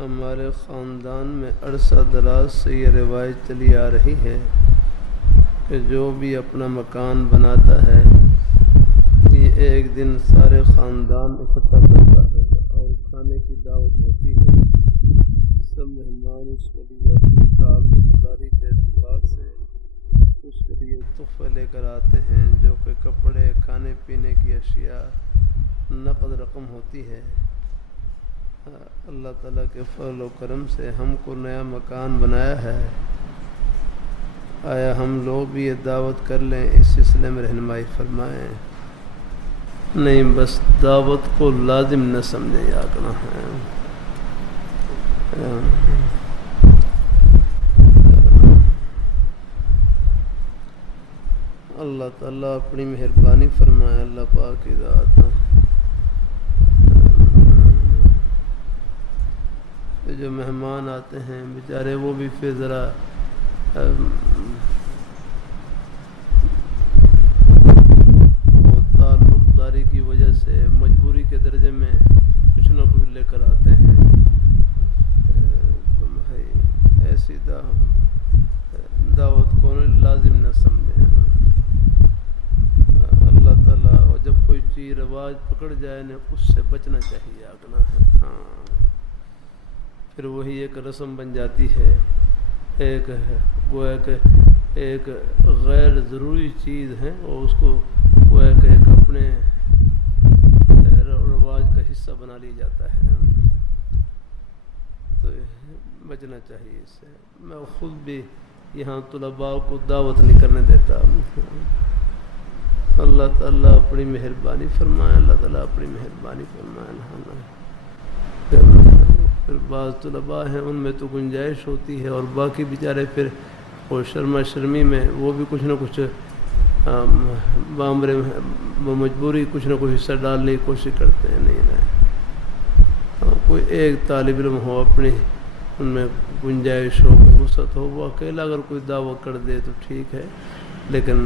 ہمارے خاندان میں عرصہ دراز سے یہ روایت چلی آ رہی ہے کہ جو بھی اپنا مکان بناتا ہے یہ ایک دن سارے خاندان اکٹھا کرتا ہے اور کھانے کی دعوت ہوتی ہے۔ سب مہمان اس کے لیے اپنی تعلق داری کے اعتبار سے اس کے لیے تحفے لے کر آتے ہیں، جو کہ کپڑے، کھانے پینے کی اشیاء، نقد رقم ہوتی ہے۔ اللہ تعالیٰ کے فضل و کرم سے ہم کو نیا مکان بنایا ہے، آیا ہم لوگ بھی یہ دعوت کر لیں؟ اس سلسلے میں رہنمائی فرمائیں۔ نہیں، بس دعوت کو لازم نہ سمجھیں، یاد رکھنا ہے۔ اللہ تعالیٰ اپنی مہربانی فرمائے۔ اللہ پاک کی ذات جو مہمان آتے ہیں بیچارے وہ بھی پھر ذرا تعلق داری کی وجہ سے مجبوری کے درجے میں کچھ نہ کچھ لے کر آتے ہیں۔ تم ایسی دعوت کو لازم نہ سمجھیں۔ اللہ تعالیٰ اور جب کوئی چیز رواج پکڑ جائے نا اس سے بچنا چاہیے، آگنا ہے۔ پھر وہی ایک رسم بن جاتی ہے، ایک غیر ضروری چیز ہے اور اس کو وہ ایک اپنے رواج کا حصہ بنا لیا جاتا ہے۔ تو بچنا چاہیے اس سے۔ میں خود بھی یہاں طلباء کو دعوت نہیں کرنے دیتا۔ اللہ تعالیٰ اپنی مہربانی فرمائے، اللہ تعالیٰ اپنی مہربانی فرمائے۔ پھر بعض طلباء ہیں ان میں تو گنجائش ہوتی ہے اور باقی بیچارے پھر وہ شرما شرمی میں وہ بھی کچھ نہ کچھ بامرے مجبوری کچھ نہ کچھ حصہ ڈالنے کی کوشش کرتے ہیں۔ نہیں، کوئی ایک طالب علم ہو اپنی ان میں گنجائش ہو، وسعت ہو، وہ اکیلا اگر کوئی دعوت کر دے تو ٹھیک ہے، لیکن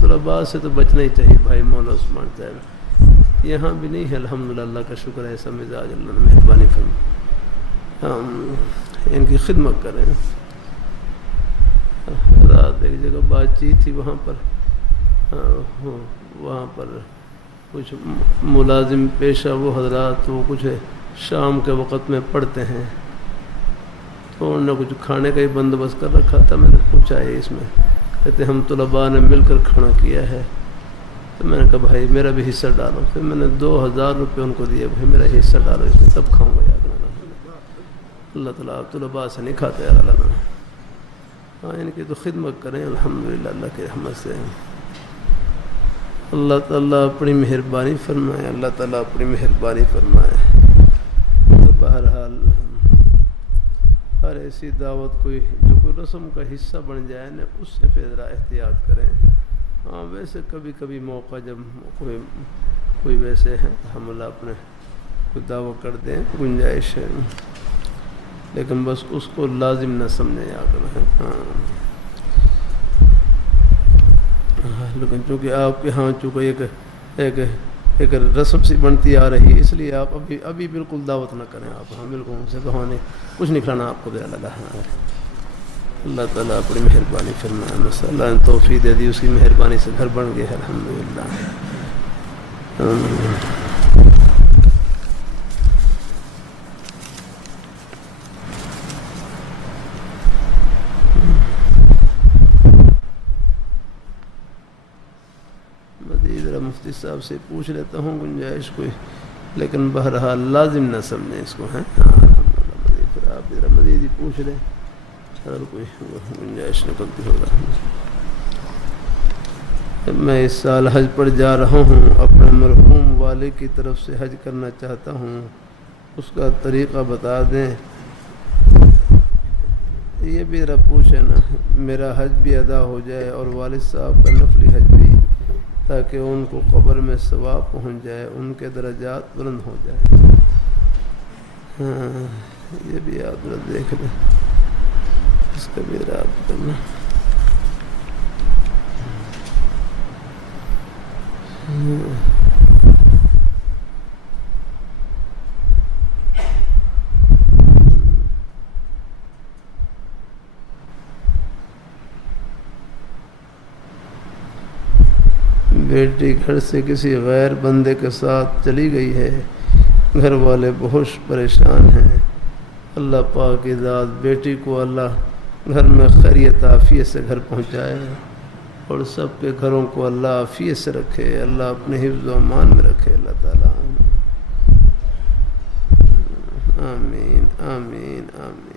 طلباء سے تو بچنا ہی چاہیے۔ بھائی مولا عثمان صاحب یہاں بھی نہیں ہے، الحمدللہ، اللہ کا شکر ہے، ایسا مزاج اللہ نے مہربانی فرمائی، ہم ان کی خدمت کریں۔ رات ایک جگہ بات چیت تھی، وہاں پر کچھ ملازم پیشہ وہ حضرات وہ کچھ شام کے وقت میں پڑھتے ہیں، تو انہوں نے کچھ کھانے کا ہی بندوبست کر رکھا تھا۔ میں نے پوچھا ہے اس میں، کہتے ہم طلباء نے مل کر کھانا کیا ہے۔ تو میں نے کہا بھائی میرا بھی حصہ ڈالو۔ پھر میں نے 2000 روپے ان کو دیے، بھائی میرا حصہ ڈالو اس میں، تب کھاؤں گا۔ یاد اللہ تعالیٰ آپ طلباء سے نہیں کھاتے یار، اللہ ان کی تو خدمت کریں، الحمدللہ اللہ کی رحمت سے۔ اللہ تعالیٰ اپنی مہربانی فرمائے، اللہ تعالیٰ اپنی مہربانی فرمائے۔ تو بہرحال ہر ایسی دعوت کوئی جو کوئی رسم کا حصہ بن جائے نا اس سے پھر ذرا احتیاط کریں۔ ہاں ویسے کبھی کبھی موقع جب کوئی ویسے ہے حملہ اپنے کوئی دعوت کر دیں، گنجائش ہے، لیکن بس اس کو لازم نہ سمجھیں، یاد رکھیں۔ لیکن چونکہ آپ کے ہاں چونکہ ایک رسم سی بنتی آ رہی ہے، اس لیے آپ ابھی بالکل دعوت نہ کریں۔ آپ ہاں بالکل ان سے کہو نہیں، کچھ نہیں کھلانا آپ کو، دے اللہ تعالیٰ اپنی مہربانی فرمائے۔ بس اللہ نے توفیق دے دی، اس کی مہربانی سے گھر بن گئے، الحمدللہ۔ مفتی صاحب سے پوچھ لیتا ہوں گنجائش کوئی، لیکن بہرحال لازم نہ سمجھیں اس کو، ہیں۔ پھر آپ ذرا مزید ہی پوچھ لیں اگر کوئی گنجائش نکلتی ہوگا۔ میں اس سال حج پر جا رہا ہوں، اپنے مرحوم والد کی طرف سے حج کرنا چاہتا ہوں، اس کا طریقہ بتا دیں۔ یہ بھی ذرا پوچھیں نا، میرا حج بھی ادا ہو جائے اور والد صاحب کا نفلی حج بھی، تاکہ ان کو قبر میں ثواب پہنچ جائے، ان کے درجات بلند ہو جائے۔ یہ بھی آپ دیکھ لیں، اس کا بھی رابط کرنا۔ بیٹی گھر سے کسی غیر بندے کے ساتھ چلی گئی ہے، گھر والے بہت پریشان ہیں۔ اللہ پاک کی ذات بیٹی کو اللہ گھر میں خیریت عافیت سے گھر پہنچائے اور سب کے گھروں کو اللہ عافیت سے رکھے، اللہ اپنے حفظ و امان میں رکھے اللہ تعالیٰ۔ آمین آمین آمین۔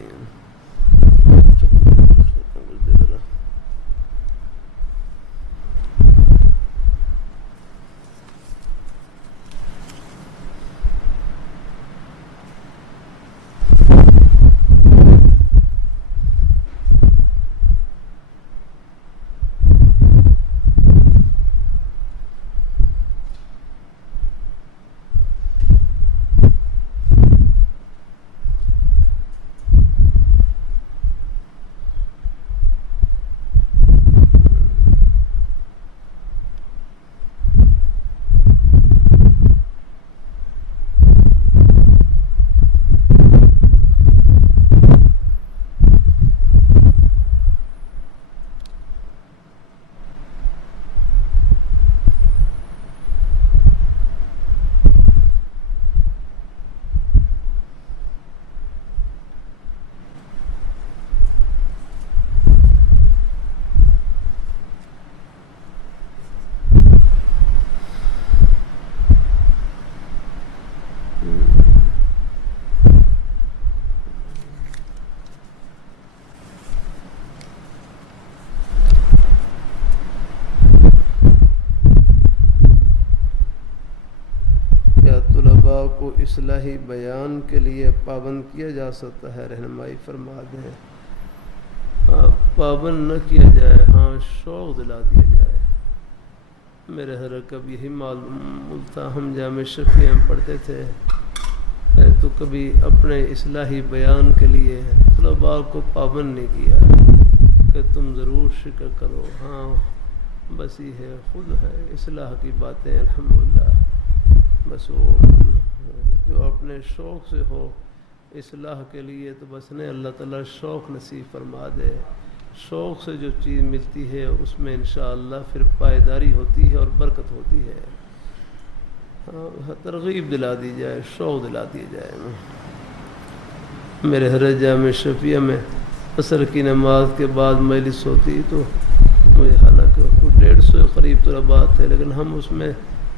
کو اصلاحی بیان کے لیے پابند کیا جا سکتا ہے؟ رہنمائی فرما دیں۔ ہاں، پابند نہ کیا جائے، ہاں شوق دلا دیا جائے۔ میرے حضرت کب یہی معلوم تھا، ہم جامع شفیع میں پڑھتے تھے تو کبھی اپنے اصلاحی بیان کے لیے طلباء کو پابند نہیں کیا کہ تم ضرور شکر کرو۔ ہاں بس یہ ہے، خود ہے اصلاح کی باتیں الحمدللہ، بس وہ جو اپنے شوق سے ہو اصلاح کے لیے تو بس نہیں، اللہ تعالیٰ شوق نصیب فرما دے۔ شوق سے جو چیز ملتی ہے اس میں انشاءاللہ پھر پائیداری ہوتی ہے اور برکت ہوتی ہے۔ ترغیب دلا دی جائے، شوق دلا دی جائے۔ میرے حضرت جامع شفیع میں عصر کی نماز کے بعد مجلس ہوتی تو مجھے حالانکہ 150 قریب طلباء تھے، لیکن ہم اس میں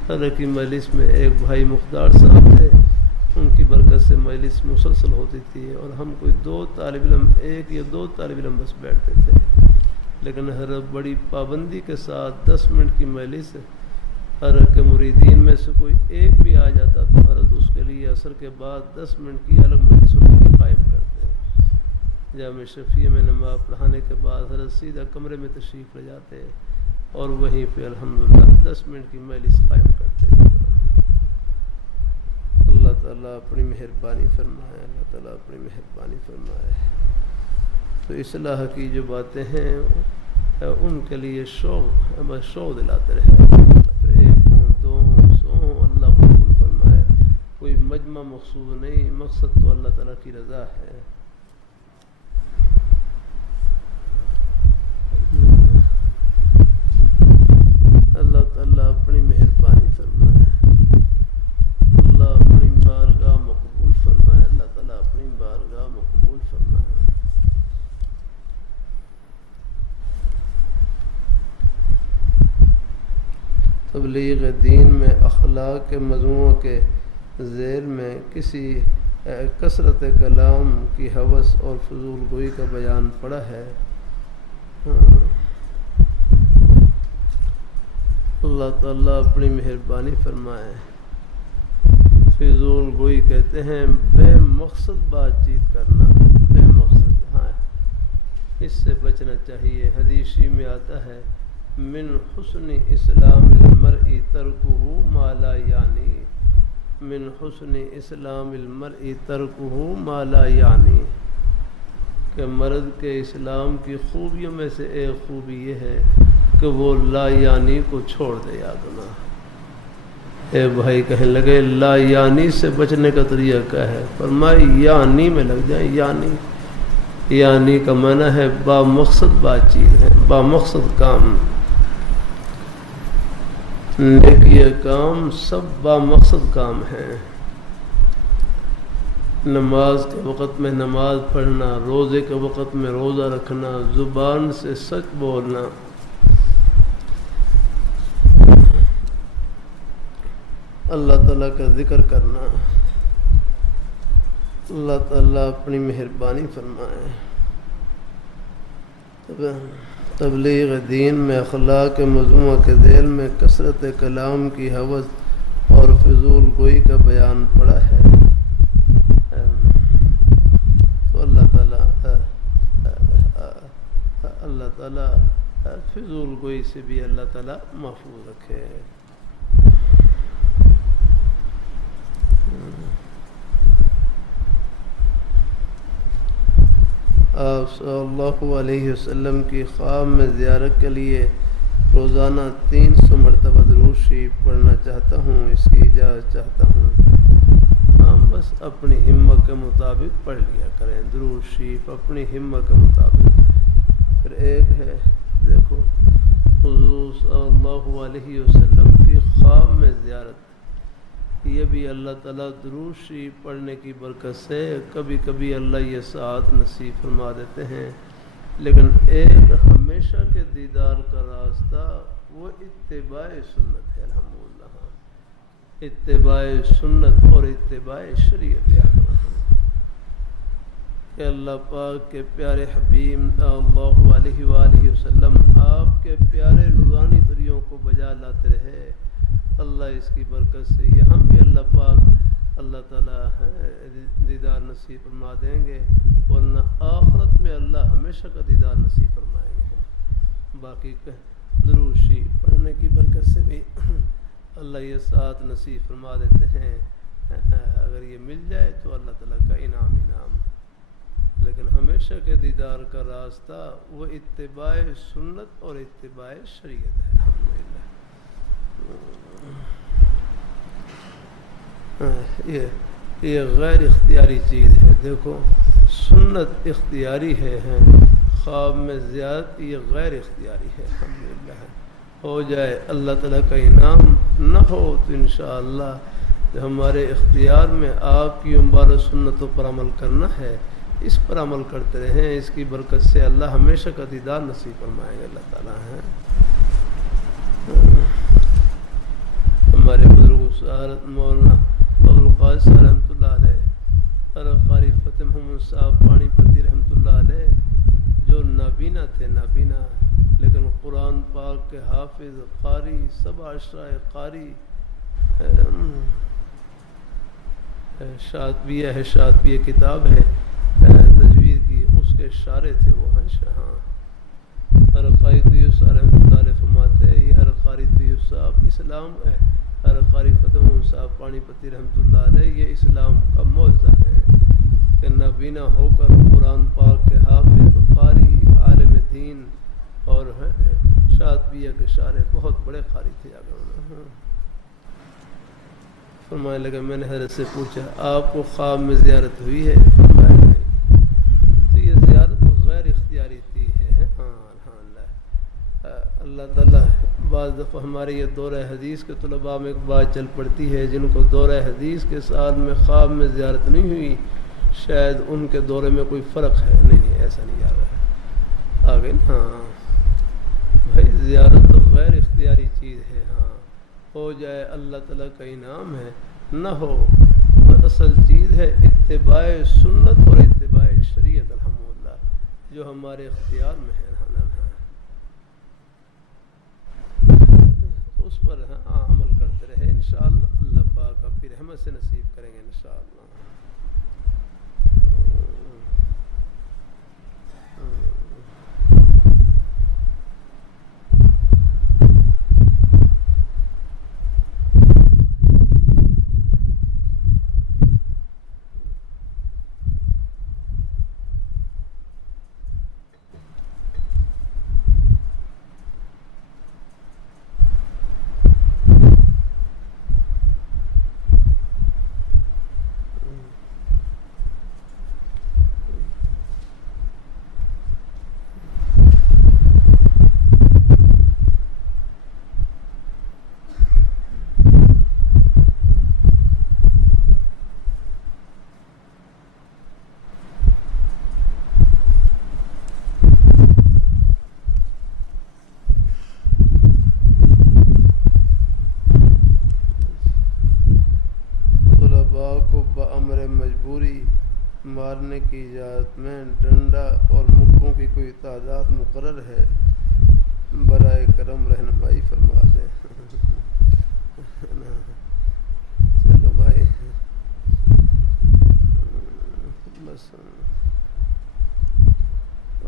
حضرت کی مجلس میں ایک بھائی مختار صاحب تھے، ان کی برکت سے مجلس مسلسل ہوتی تھی اور ہم کوئی 2 طالب علم، 1 یا 2 طالب علم بس بیٹھتے تھے، لیکن حضرت بڑی پابندی کے ساتھ 10 منٹ کی مجلس، حضرت کے مریدین میں سے کوئی ایک بھی آ جاتا تو حضرت اس کے لیے عصر کے بعد 10 منٹ کی الگ مجلس ان کے لیے قائم کرتے۔ جامع شفیع میں نماز پڑھانے کے بعد حضرت سیدھا کمرے میں تشریف لے جاتے اور وہیں پہ الحمدللہ 10 منٹ کی مجلس قائم کرتے۔ اللہ تعالیٰ اپنی مہربانی فرمائے، اللہ تعالیٰ اپنی مہربانی فرمائے۔ تو اصلاح کی جو باتیں ہیں ان کے لیے شوق، بس شوق دلاتے رہے، پھر 1 ہوں 2 ہوں 100 ہوں، اللہ قبول فرمائے۔ کوئی مجمع مقصود نہیں، مقصد تو اللہ تعالیٰ کی رضا ہے۔ اللہ تعالیٰ اپنی مہربانی فرمائے، اللہ اپنی بارگاہ مقبول فرمائے، اللہ تعالیٰ اپنی بارگاہ مقبول فرمائے۔ تبلیغ دین میں اخلاق کے موضوعوں کے ذیل میں کسی کثرت کلام کی ہوس اور فضول گوئی کا بیان پڑا ہے۔ اللہ تعالیٰ اپنی مہربانی فرمائے۔ فضول گوئی کہتے ہیں بے مقصد بات چیت کرنا، بے مقصد، ہاں اس سے بچنا چاہیے۔ حدیثی میں آتا ہے من حسن اسلام المرء ترکہ ما لا یعنی، من حسن اسلام المرء ترکہ ما لا یعنی، کہ مرد کے اسلام کی خوبیوں میں سے ایک خوبی یہ ہے کہ وہ لا یعنی کو چھوڑ دے یا گناہ۔ اے بھائی کہنے لگے لا یعنی سے بچنے کا طریقہ کیا ہے؟ فرمائی یعنی میں لگ جائیں۔ یعنی کا معنی ہے با مقصد بات چیت ہے، با مقصد کام۔ نیکی کام سب بامقصد کام ہیں. نماز کے وقت میں نماز پڑھنا، روزے کے وقت میں روزہ رکھنا، زبان سے سچ بولنا، اللہ تعالیٰ کا ذکر کرنا. اللہ تعالیٰ اپنی مہربانی فرمائے. تبلیغ دین میں اخلاق مذمومہ کے ذیل میں کثرت کلام کی حوث اور فضول گوئی کا بیان پڑا ہے. تو اللہ تعالیٰ فضول گوئی سے بھی اللہ تعالیٰ محفوظ رکھے. آپ صلی اللہ علیہ وسلم کی خواب میں زیارت کے لیے روزانہ 300 مرتبہ درود شریف پڑھنا چاہتا ہوں. اس کی اجازت چاہتا ہوں. ہاں بس اپنی ہمت کے مطابق پڑھ لیا کریں درود شریف اپنی ہمت کے مطابق. پھر ایک ہے دیکھو حضور صلی اللہ علیہ وسلم کی خواب میں زیارت، یہ بھی اللہ تعالیٰ درود شریف پڑھنے کی برکت سے کبھی کبھی اللہ یہ ساتھ نصیب فرما دیتے ہیں. لیکن ایک ہمیشہ کے دیدار کا راستہ وہ اتباع سنت ہے. الحمدللہ اتباع سنت اور اتباع شریعت یاد رکھنا کہ اللہ پاک کے پیارے حبیب صلی اللہ علیہ وآلہ وسلم آپ کے پیارے نورانی طریقوں کو بجا لاتے رہے. اللہ اس کی برکت سے یہاں بھی اللہ پاک اللہ تعالیٰ دیدار نصیب فرما دیں گے، ورنہ آخرت میں اللہ ہمیشہ کا دیدار نصیب فرمائیں گے. باقی درود شریف پڑھنے کی برکت سے بھی اللہ یہ ساتھ نصیب فرما دیتے ہیں. اگر یہ مل جائے تو اللہ تعالیٰ کا انعام. لیکن ہمیشہ کے دیدار کا راستہ وہ اتباع سنت اور اتباع شریعت ہے. الحمدللہ یہ غیر اختیاری چیز ہے. دیکھو سنت اختیاری ہے، خواب میں زیادت یہ غیر اختیاری ہے. الحمدللہ ہو جائے اللہ تعالیٰ کا انعام، نہ ہو تو انشاءاللہ ہمارے اختیار میں آپ کی مبارک سنتوں پر عمل کرنا ہے. اس پر عمل کرتے رہیں، اس کی برکت سے اللہ ہمیشہ کا دیدار نصیب فرمائیں گے اللہ تعالیٰ. ہمارے بزرگ سعادت مولانا فضل القادر صاحب رحمۃ اللہ علیہ، قاری فتح محمد صاحب پانی پتی رحمۃ اللہ علیہ، جو نابینا تھے، نابینا لیکن قرآن پاک کے حافظ قاری، سب عشرہ قاری، شاطبیہ ہے، شاطبیہ کتاب ہے تجوید کی، اس کے شارع تھے وہ ہیں. ہر قاری طیب صاحب رحمۃ اللہ علیہ فرماتے ہیں، یہ ہر قاری طیب صاحب اسلام ہے. ہر قاری فتح محمد صاحب پانی پتی رحمۃ اللہ علیہ یہ اسلام کا معجزہ ہے کہ نابینا ہو کر قرآن پاک کے حافظ قاری عالم دین اور شاطبیہ کے شارع بہت بڑے قاری تھے. فرمانے لگا میں نے حضرت سے پوچھا آپ کو خواب میں زیارت ہوئی ہے؟ فرمایا نہیں. تو یہ زیارت غیر اختیاری تھی ہے. اللہ تعالیٰ بعض دفعہ ہمارے یہ دورہ حدیث کے طلباء میں ایک بات چل پڑتی ہے، جن کو دورہ حدیث کے سال میں خواب میں زیارت نہیں ہوئی شاید ان کے دورے میں کوئی فرق ہے. نہیں ایسا نہیں آ رہا ہے آگے. بھائی زیارت تو غیر اختیاری چیز ہے. ہو جائے اللہ تعالیٰ کا انعام ہے، نہ ہو اصل چیز ہے اتباع سنت اور اتباع شریعت. الحمدللہ جو ہمارے اختیار میں ہے اس پر عمل کرتے رہے. انشاءاللہ اللہ پاک اپنی رحمت سے نصیب کریں گے انشاءاللہ. پوری مارنے کی اجازت میں ڈنڈا اور مکوں کی کوئی تعداد مقرر ہے؟ برائے کرم رہنمائی فرما دیں۔ چلو بھائی بس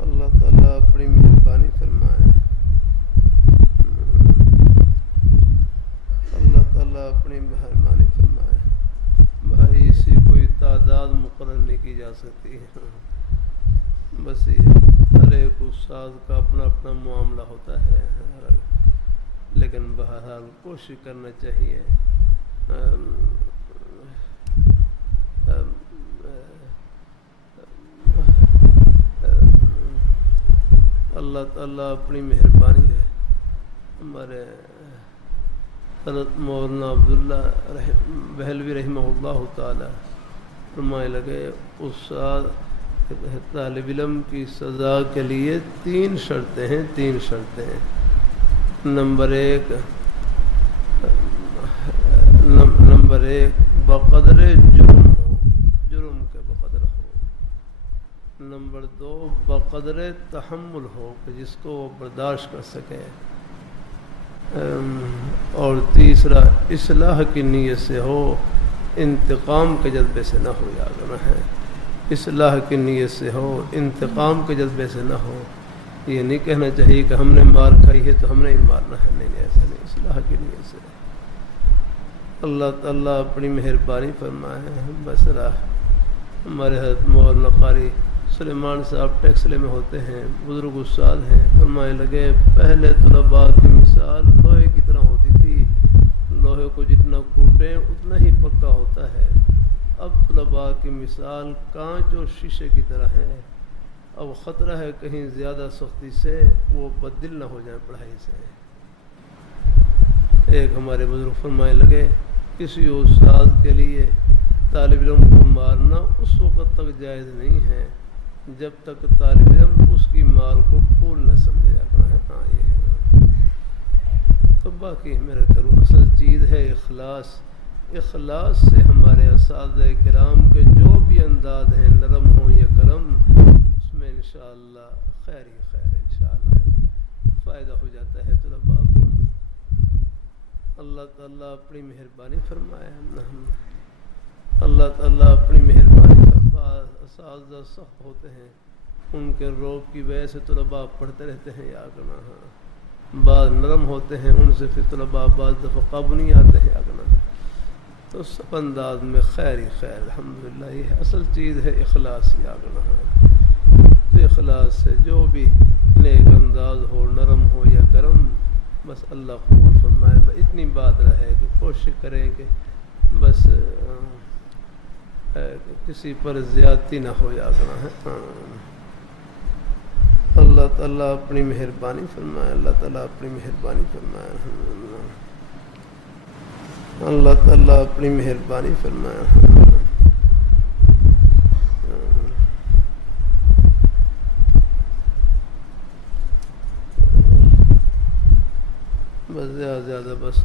اللہ تعالیٰ اپنی مہربانی فرمائے، اللہ تعالیٰ اپنی مہربانی فرمائے۔ بھائی اسی کوئی تعداد مقرر نہیں کی جا سکتی ہے، بس یہ ہر ایک استاد کا اپنا اپنا معاملہ ہوتا ہے، لیکن بہرحال کوشش کرنا چاہیے۔ اللہ تعالیٰ اپنی مہربانی ہے۔ ہمارے حضرت مولانا عبداللہ بہلوی رحمہ اللہ تعالیٰ فرمائے لگے، استاد طالب علم کی سزا کے لیے 3 شرطیں ہیں، 3 شرطیں ہیں۔ نمبر 1 بقدر جرم ہو، جرم کے بقدر ہو۔ نمبر 2 بقدر تحمل ہو کہ جس کو وہ برداشت کر سکے۔ اور تیسرا اصلاح کی نیت سے ہو، انتقام کے جذبے سے نہ ہو، یاد رہنا ہے، اصلاح کی نیت سے ہو، انتقام کے جذبے سے نہ ہو۔ یہ نہیں کہنا چاہیے کہ ہم نے مار کھائی ہے تو ہم نے ہی مارنا ہے، نہیں ایسا نہیں، اصلاح کی نیت سے۔ اللہ تعالیٰ اپنی مہربانی فرمائے۔ بس ہمارے حضرت مولانا قاری سلیمان صاحب ٹیکسلے میں ہوتے ہیں، بزرگ استاد ہیں، فرمائے لگے پہلے طلباء کی مثال لوہے کی طرح ہوتی تھی، لوہے کو جتنا کوٹیں اتنا ہی پکا ہوتا ہے۔ اب طلباء کی مثال کانچ اور شیشے کی طرح ہے، اب خطرہ ہے کہیں زیادہ سختی سے وہ بددل نہ ہو جائیں پڑھائی سے۔ ایک ہمارے بزرگ فرمائے لگے کسی استاد کے لیے طالب علم کو مارنا اس وقت تک جائز نہیں ہے جب تک طالب علم اس کی مار کو پھول نہ سمجھے جاتا ہے۔ ہاں یہ ہے، تو باقی میرا کروں اصل چیز ہے اخلاص۔ اخلاص سے ہمارے اساتذہ کرام کے جو بھی انداز ہیں، نرم ہوں یا کرم، اس میں انشاءاللہ خیر ہی خیر انشاءاللہ فائدہ ہو جاتا ہے طلباء کو۔ اللہ تعالیٰ اپنی مہربانی فرمائے، اللہ تعالیٰ اپنی مہربانی فرمائے۔ اساتذہ سخت ہوتے ہیں، ان کے روب کی وجہ سے طلباء پڑھتے رہتے ہیں، یا کرنا ہاں، بعض نرم ہوتے ہیں، ان سے پھر طلباء بعض دفعہ قابو نہیں آتے ہیں، یا کرنا، تو سب انداز میں خیر ہی خیر الحمدللہ۔ یہ اصل چیز ہے اخلاص، یا کرنا ہاں، تو اخلاص سے جو بھی نیک انداز ہو، نرم ہو یا کرم، بس اللہ قبول فرمائے۔ اتنی بات رہے کہ کوشش کریں کہ بس کسی پر زیادتی نہ ہو، یا کرنا ہے۔ اللہ تعالیٰ اپنی مہربانی فرمائے، اللہ تعالیٰ اپنی مہربانی فرمائے، اللہ تعالیٰ اپنی مہربانی فرمائے۔ بس زیادہ بس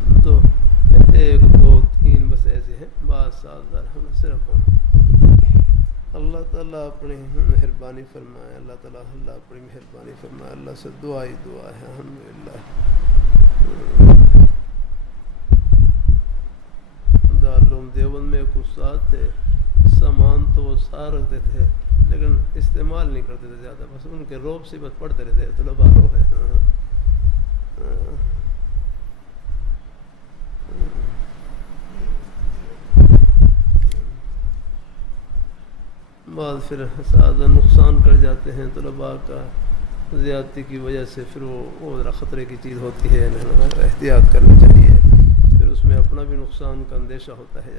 1 2 3 بس ایسے ہیں، بعض سازدار ہم صرف اللہ تعالیٰ اپنی مہربانی فرمائے، اللہ تعالیٰ اپنی مہربانی فرمائے۔ اللہ سے دعا ہی دعا ہے الحمدللہ۔ دارالعلوم دیوبند میں ایک استاد تھے، سامان تو وہ سارا رکھتے تھے لیکن استعمال نہیں کرتے تھے زیادہ، بس ان کے روب سے بس پڑھتے رہتے، طلباء روب ہے۔ بعض پھر اساتذہ نقصان کر جاتے ہیں طلباء کا زیادتی کی وجہ سے، پھر وہ ذرا خطرے کی چیز ہوتی ہے، احتیاط کرنی چاہیے، پھر اس میں اپنا بھی نقصان کا اندیشہ ہوتا ہے۔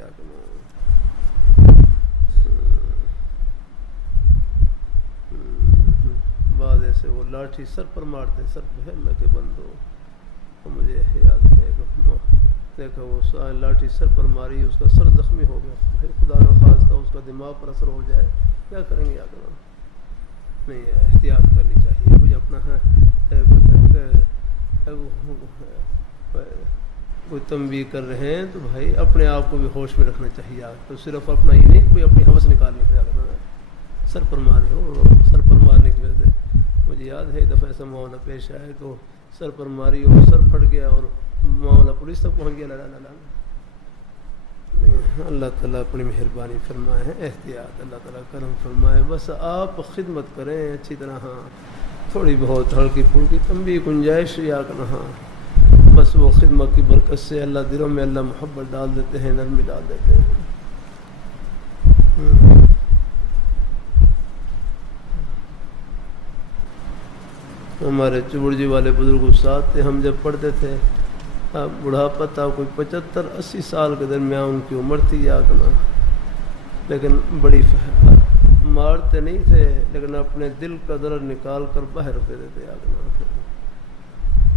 بعض ایسے وہ لاٹھی سر پر مارتے ہیں، سر پہ اللہ کے بندو، مجھے یاد ہے دیکھا وہ لاٹھی سر پر ماری، اس کا سر زخمی ہو گیا، پھر خدا نخواستہ اس کا دماغ پر اثر ہو جائے، کیا کریں گے؟ یاد نہیں، احتیاط کرنی چاہیے۔ کچھ اپنا ہے کوئی تنبیہ کر رہے ہیں تو بھائی اپنے آپ کو بھی ہوش میں رکھنا چاہیے. تو صرف اپنا ہی نہیں, کوئی اپنی حوث نکالنے کو جا کر سر پر مارے ہو. سر پر مارنے کی وجہ سے مجھے یاد ہے ایک دفعہ ایسا معاملہ پیش آیا کہ وہ سر پر ماری اور سر پھٹ گیا اور معاملہ پولیس تک پہنچ گیا. اللہ تعالیٰ اپنی مہربانی فرمائے ہیں, احتیاط اللہ تعالیٰ کرم فرمائے. بس آپ خدمت کریں اچھی طرح, ہاں تھوڑی بہت ہلکی پھلکی تنبیہ گنجائش یا کرنا, ہاں بس وہ خدمت کی برکت سے اللہ دلوں میں اللہ محبت ڈال دیتے ہیں, نرمی ڈال دیتے ہیں. ہمارے چبڑجی والے بزرگ استاد تھے, ہم جب پڑھتے تھے بڑھاپا تھا, کوئی 75-80 سال کے درمیان ان کی عمر تھی یا کرنا, لیکن بڑی مارتے نہیں تھے لیکن اپنے دل کا درد نکال کر باہر رکھ دیتے تھے یا کرنا.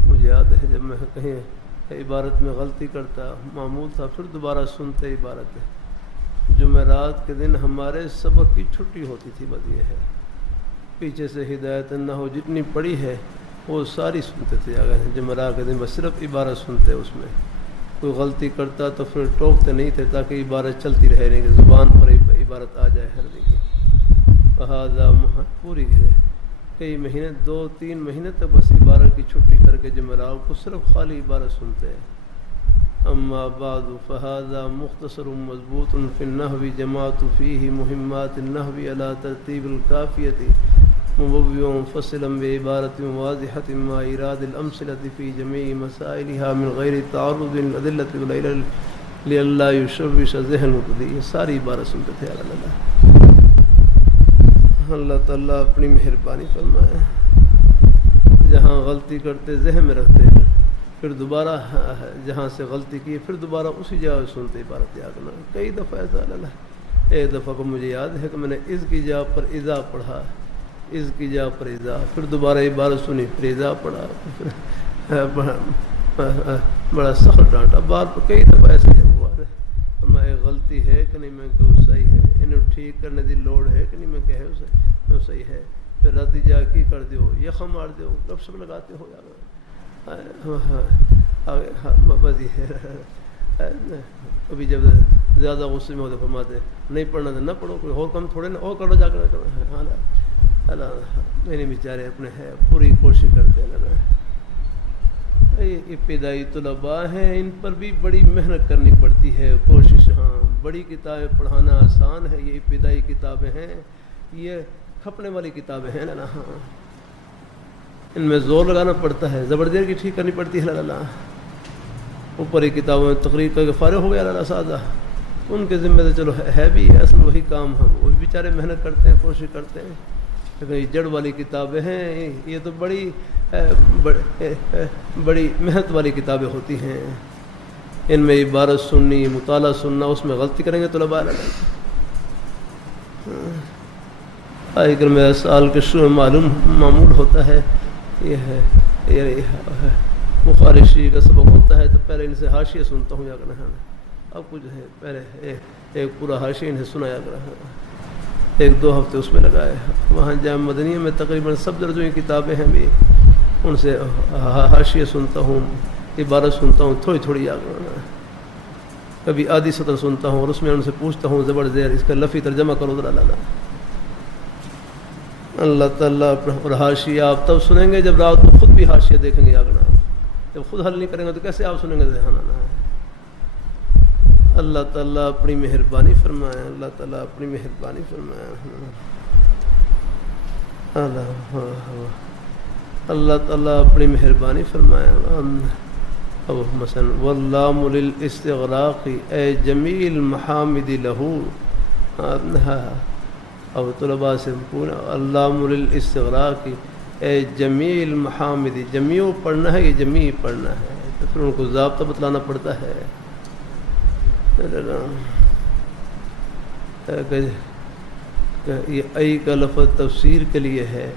مجھے یاد ہے جب میں کہیں عبارت میں غلطی کرتا معمول تھا, پھر دوبارہ سنتے عبارت. جمعرات کے دن ہمارے سبق کی چھٹی ہوتی تھی, بس یہ ہے, پیچھے سے ہدایت نہ ہو جتنی پڑی ہے وہ ساری سنتے تھے. جمعرات کے دن بس صرف عبارت سنتے, اس میں کوئی غلطی کرتا تو پھر ٹوکتے نہیں تھے تاکہ عبارت چلتی رہے, نہیں کہ زبان پر عبارت آ جائے ہر دیکھی. لہٰذا پوری ہے کئی مہینے 2-3 مہینے تک بس عبارت کی چھٹی کر کے جمعرات کو صرف خالی عبارت سنتے ہیں. اما بعد فهذا مختصر مضبوط في النحو جماعت فيه مهمات النحو على ترتیب القافیة مبوّع منفصلا بعبارة واضحة مع إيراد الأمثلة في جميع مسائلها من غير تعرض للأدلة والعلل لئلا يشوش ذهن المبتدئ. یہ ساری عبارت سنتے تھے. اللہ تعالیٰ اپنی مہربانی فرمائے. جہاں غلطی کرتے ذہن میں رکھتے, پھر دوبارہ جہاں سے غلطی کی پھر دوبارہ اسی جگہ سنتے عبارت یاد کرنا. کئی دفعہ ایسا ایک دفعہ کو مجھے یاد ہے کہ میں نے اس کی جگہ پر اذا پڑھا, اس کی جگہ پر اذا, پھر دوبارہ عبارت سنی, پھر اذا پڑھا, پھر بڑا سخت ڈانٹا. بار پر کئی دفعہ ایسے ہوا ہے, میں غلطی ہے کہ نہیں, میں کہ صحیح ہے, انہیں ٹھیک کرنے دی لوڑ ہے کہ نہیں, میں کہے اسے صحیح ہے. پھر راتی جا کی کر دیو, یخ مار دیو, گپ شپ لگاتے ہو یار. بس یہ کبھی جب زیادہ غصے میں ہوتے فرماتے نہیں پڑھنا تو نہ پڑھو, کوئی اور کم تھوڑے نہ اور کرو جا کر کرنا. میرے بیچارے اپنے ہے پوری کوشش کرتے ہیں. یہ ابتدائی طلباء ہیں, ان پر بھی بڑی محنت کرنی پڑتی ہے, کوشش. ہاں بڑی کتابیں پڑھانا آسان ہے, یہ ابتدائی کتابیں ہیں, یہ کھپنے والی کتابیں ہیں نا. ہاں ان میں زور لگانا پڑتا ہے, زبردستی کی ٹھیک کرنی پڑتی ہے. اوپر ہی کتابوں میں تقریر کر کے فارغ ہو گیا سادہ, ان کے ذمہ سے چلو ہے بھی اصل وہی کام, ہم وہ بھی بیچارے محنت کرتے ہیں, کوشش کرتے ہیں. لیکن یہ جڑ والی کتابیں ہیں, یہ تو بڑی محنت والی کتابیں ہوتی ہیں. ان میں عبارت سننی, مطالعہ سننا, اس میں غلطی کریں گے طلباء. آج کل میرا سال کے شروع میں معمول ہوتا ہے, یہ ہے بخاری شریف کا سبق ہوتا ہے تو پہلے ان سے حاشیہ سنتا ہوں یا کرنا. اب کچھ ہے پہلے ایک پورا حاشیہ انہیں سنایا کرنا, 1-2 ہفتے اس میں لگائے. وہاں جامع مدنیہ میں تقریباً سب درجوں کی کتابیں ہیں بھی, ان سے حاشیہ سنتا ہوں, عبارت سنتا ہوں تھوڑی تھوڑی یاد کرنا. کبھی آدھی سطر سنتا ہوں اور اس میں ان سے پوچھتا ہوں زبر زیر اس کا لفظی ترجمہ کرو ذرا. اللہ تعالیٰ اور حاشیہ آپ تب سنیں گے جب رات کو خود بھی حاشیہ دیکھیں گے. آگنا جب خود حل نہیں کریں گے تو کیسے آپ سنیں گے؟ ذہن آنا ہے. اللہ تعالیٰ اپنی مہربانی فرمائے, اللہ تعالیٰ اپنی مہربانی فرمائے. اللہ تعالیٰ اپنی مہربانی فرمائے. اب مثلا واللام للاستغراق اے جمیل محامد لہو. اب طلباء سے پورا اللام للاستغراق اے جمیل محامد, جمیع پڑھنا ہے, یہ جمیع پڑھنا ہے, تو پھر ان کو ضابطہ بتلانا پڑتا ہے. یہ ای کا لفظ تفسیر کے لیے ہے.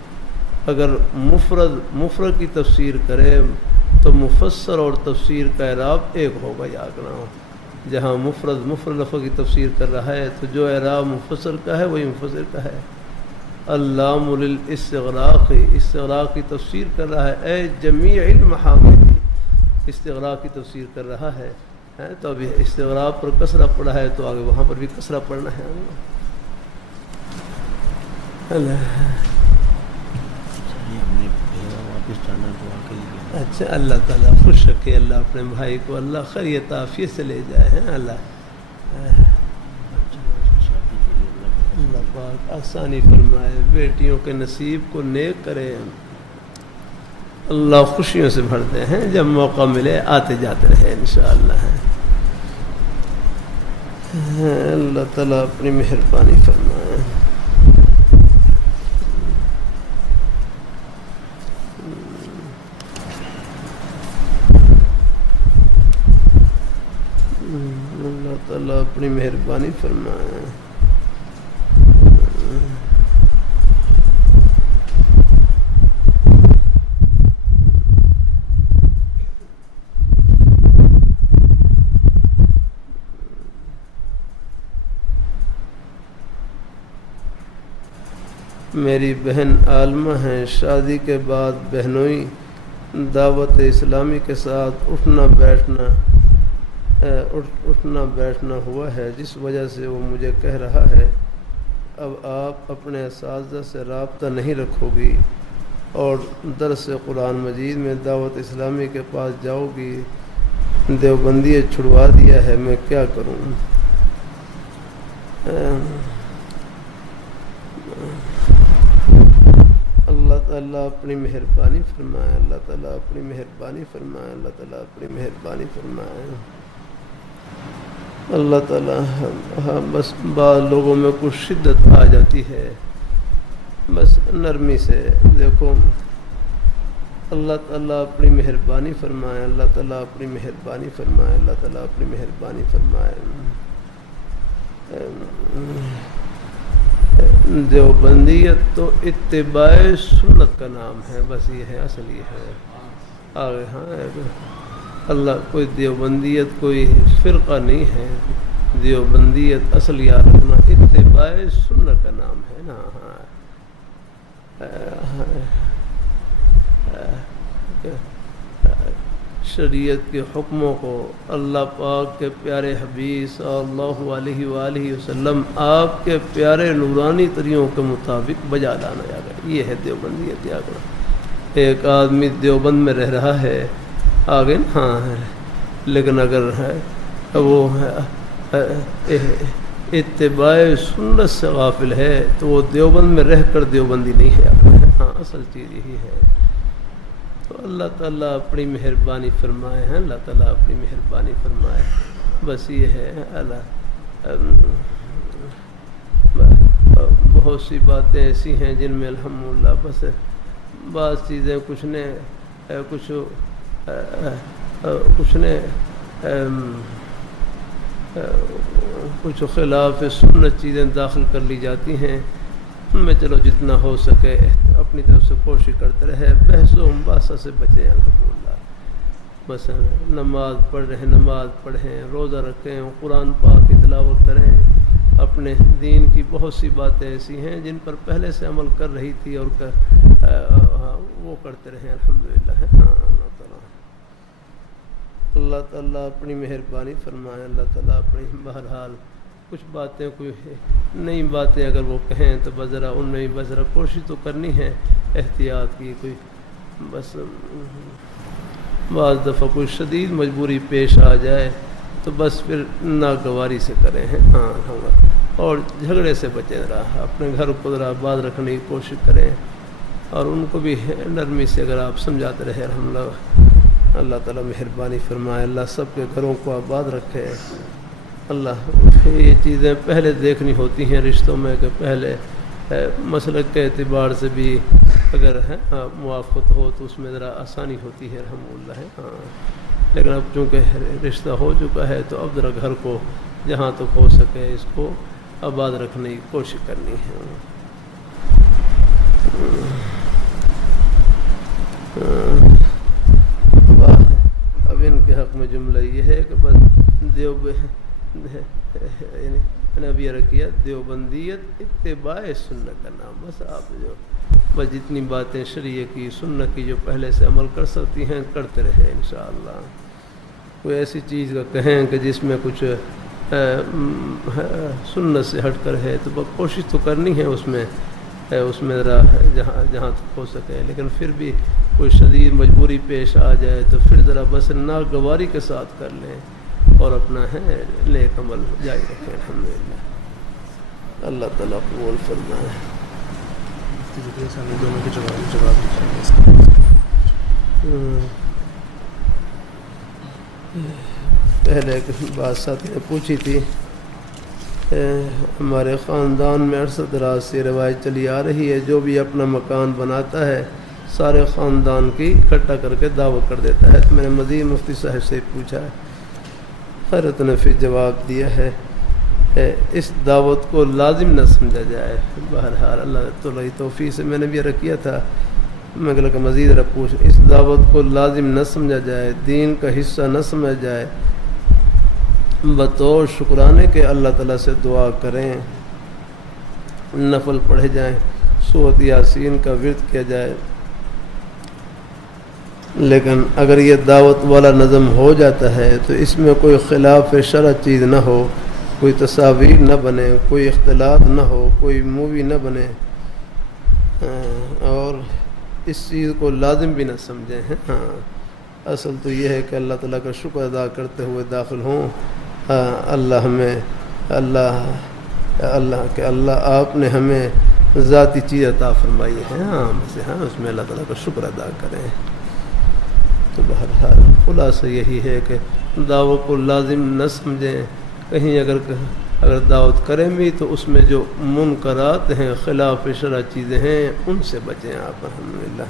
اگر مفرد کی تفسیر کرے تو مفسر اور تفسیر کا اعراب ایک ہوگا. یاد رکھنا, جہاں مفرد لفظ کی تفسیر کر رہا ہے تو جو اعراب مفسر کا ہے وہی مفسر کا ہے. اللام للاستغراق, استغراق کی تفسیر کر رہا ہے اے جمیع المحامد, استغراق کی تفسیر کر رہا ہے تو ابھی استغراق پر کسرہ پڑھا ہے تو آگے وہاں پر بھی کسرہ پڑھنا ہے. اچھا اللہ تعالیٰ خوش رکھے, اللہ اپنے بھائی کو اللہ خیریت عافیت سے لے جائے ہیں. اللہ پاک آسانی فرمائے, بیٹیوں کے نصیب کو نیک کرے, اللہ خوشیوں سے بھرتے ہیں. جب موقع ملے آتے جاتے رہے انشاءاللہ. اللہ تعالیٰ اپنی مہربانی فرمائے. اللہ تعالیٰ اپنی مہربانی فرمائے. میری بہن عالمہ ہیں, شادی کے بعد بہنوئی دعوت اسلامی کے ساتھ اٹھنا بیٹھنا ہوا ہے, جس وجہ سے وہ مجھے کہہ رہا ہے اب آپ اپنے اساتذہ سے رابطہ نہیں رکھو گی اور درس قرآن مجید میں دعوت اسلامی کے پاس جاؤ گی, دیوبندی چھڑوا دیا ہے, میں کیا کروں؟ اللہ تعالیٰ اپنی مہربانی فرمائے. اللہ تعالیٰ اپنی مہربانی فرمائے. اللہ تعالیٰ اپنی مہربانی فرمائے. اللہ تعالیٰ بس بعض لوگوں میں کچھ شدت آ جاتی ہے, بس نرمی سے دیکھو. اللہ تعالیٰ اپنی مہربانی فرمائے. اللہ تعالیٰ اپنی مہربانی فرمائے. اللہ تعالیٰ اپنی مہربانی فرمائے. دیوبندیت تو اتباع سنت کا نام ہے, بس یہ ہے, اصل یہ ہے. آگے اللہ کوئی دیوبندیت کوئی فرقہ نہیں ہے. دیوبندیت اصل یاد رکھنا اتباع سنت کا نام ہے نا. شریعت کے حکموں کو اللہ پاک کے پیارے حبیب صلی اللہ علیہ وآلہ وسلم آپ کے پیارے نورانی طریقوں کے مطابق بجا لانا جاتا ہے, یہ ہے دیوبندیت. یاد رکھنا ایک آدمی دیوبند میں رہ رہا ہے آگے ہاں ہے, لیکن اگر ہے وہ اتباع سنت سے غافل ہے تو وہ دیوبند میں رہ کر دیوبندی نہیں ہے. ہاں اصل چیز یہی ہے. تو اللہ تعالیٰ اپنی مہربانی فرمائے ہیں. اللہ تعالیٰ اپنی مہربانی فرمائے. بس یہ ہے. اللہ بہت سی باتیں ایسی ہیں جن میں الحمدللہ بس بعض چیزیں کچھ خلاف سنت چیزیں داخل کر لی جاتی ہیں. میں چلو جتنا ہو سکے اپنی طرف سے کوشش کرتے رہے, بحث و مباحثہ سے بچیں الحمدللہ. بس نماز پڑھ رہے ہیں, نماز پڑھیں, روزہ رکھیں, قرآن پاک کی تلاوت کریں. اپنے دین کی بہت سی باتیں ایسی ہیں جن پر پہلے سے عمل کر رہی تھی اور وہ کرتے رہیں الحمدللہ. اللہ تعالیٰ اپنی مہربانی فرمائے. اللہ تعالیٰ اپنی بہرحال کچھ باتیں کوئی نئی باتیں اگر وہ کہیں تو بذرا ان میں بذرا کوشش تو کرنی ہے احتیاط کی. کوئی بس بعض دفعہ کوئی شدید مجبوری پیش آ جائے تو بس پھر ناگواری سے کریں ہاں اور جھگڑے سے بچیں. رہا اپنے گھر کو ذرا آباد رکھنے کی کوشش کریں اور ان کو بھی نرمی سے اگر آپ سمجھاتے رہے الحمدللہ. اللہ تعالیٰ مہربانی فرمائے. اللہ سب کے گھروں کو آباد رکھے. اللہ یہ چیزیں پہلے دیکھنی ہوتی ہیں رشتوں میں کہ پہلے مسلک کے اعتبار سے بھی اگر موافقت ہو تو اس میں ذرا آسانی ہوتی ہے الحمدللہ. ہاں لیکن اب چونکہ رشتہ ہو چکا ہے تو اب ذرا گھر کو جہاں تک ہو سکے اس کو آباد رکھنے کی کوشش کرنی ہے. اب ان کے حق میں جملہ یہ ہے کہ بس ابھی رکھیے دیوبندیت اتباع سنت کا نام. بس آپ جو بس جتنی باتیں شریعہ کی سنت کی جو پہلے سے عمل کر سکتی ہیں کرتے رہے انشاءاللہ۔ کوئی ایسی چیز کا کہیں کہ جس میں کچھ سنت سے ہٹ کر ہے تو کوشش تو کرنی ہے اس میں ذرا جہاں تک ہو سکے، لیکن پھر بھی کوئی شدید مجبوری پیش آ جائے تو پھر ذرا بس ناگواری کے ساتھ کر لیں اور اپنا ہے نیک عمل جاری رکھیں۔ الحمدللہ اللہ تعالیٰ قبول فرمائے۔ دونوں کے جواب پہلے ایک بات ساتھی نے پوچھی تھی، ہمارے خاندان میں عرصہ دراز سے روایت چلی آ رہی ہے جو بھی اپنا مکان بناتا ہے سارے خاندان کی اکٹھا کر کے دعوت کر دیتا ہے۔ تو میں نے مزید مفتی صاحب سے پوچھا ہے، حضرت نے پھر جواب دیا ہے اس دعوت کو لازم نہ سمجھا جائے۔ بہرحال اللہ تعالیٰ کی توفیق سے میں نے بھی عرض کیا تھا، میں کہ مزید پوچھ، اس دعوت کو لازم نہ سمجھا جائے، دین کا حصہ نہ سمجھا جائے، بطور شکرانے کے اللہ تعالیٰ سے دعا کریں، نفل پڑھے جائیں، سورۃ یاسین کا ورد کیا جائے، لیکن اگر یہ دعوت والا نظم ہو جاتا ہے تو اس میں کوئی خلاف شرع چیز نہ ہو، کوئی تصاویر نہ بنے، کوئی اختلاط نہ ہو، کوئی مووی نہ بنے، اور اس چیز کو لازم بھی نہ سمجھیں۔ ہاں اصل تو یہ ہے کہ اللہ تعالیٰ کا شکر ادا کرتے ہوئے داخل ہوں، اللہ آپ نے ہمیں ذاتی چیز عطا فرمائی ہے، اس میں اللہ تعالیٰ کا شکر ادا کریں۔ تو بہرحال خلاصہ یہی ہے کہ دعوت کو لازم نہ سمجھیں، کہیں اگر دعوت کریں بھی تو اس میں جو منکرات ہیں، خلاف شرع چیزیں ہیں، ان سے بچیں آپ۔ الحمدللہ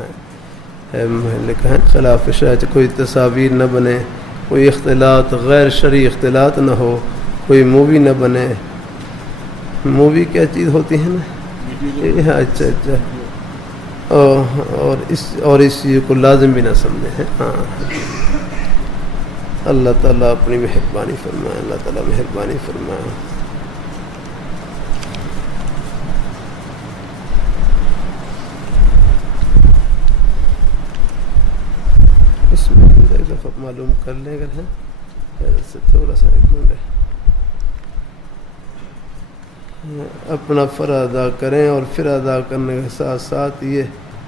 لکھا ہے خلاف شرع کوئی تصاویر نہ بنے، کوئی اختلاط غیر شرعی اختلاط نہ ہو، کوئی مووی نہ بنے۔ مووی کیا چیز ہوتی ہے نا؟ اچھا اور اس چیز کو لازم بھی نہ سمجھیں۔ ہاں اللہ تعالیٰ اپنی مہربانی فرمائے، اللہ تعالیٰ مہربانی فرمائے۔ اس میں ایک دفعہ معلوم کر لیں اگر ہے سے تھوڑا سا ایک منٹ اپنا فرض ادا کریں، اور پھر ادا کرنے کے ساتھ ساتھ یہ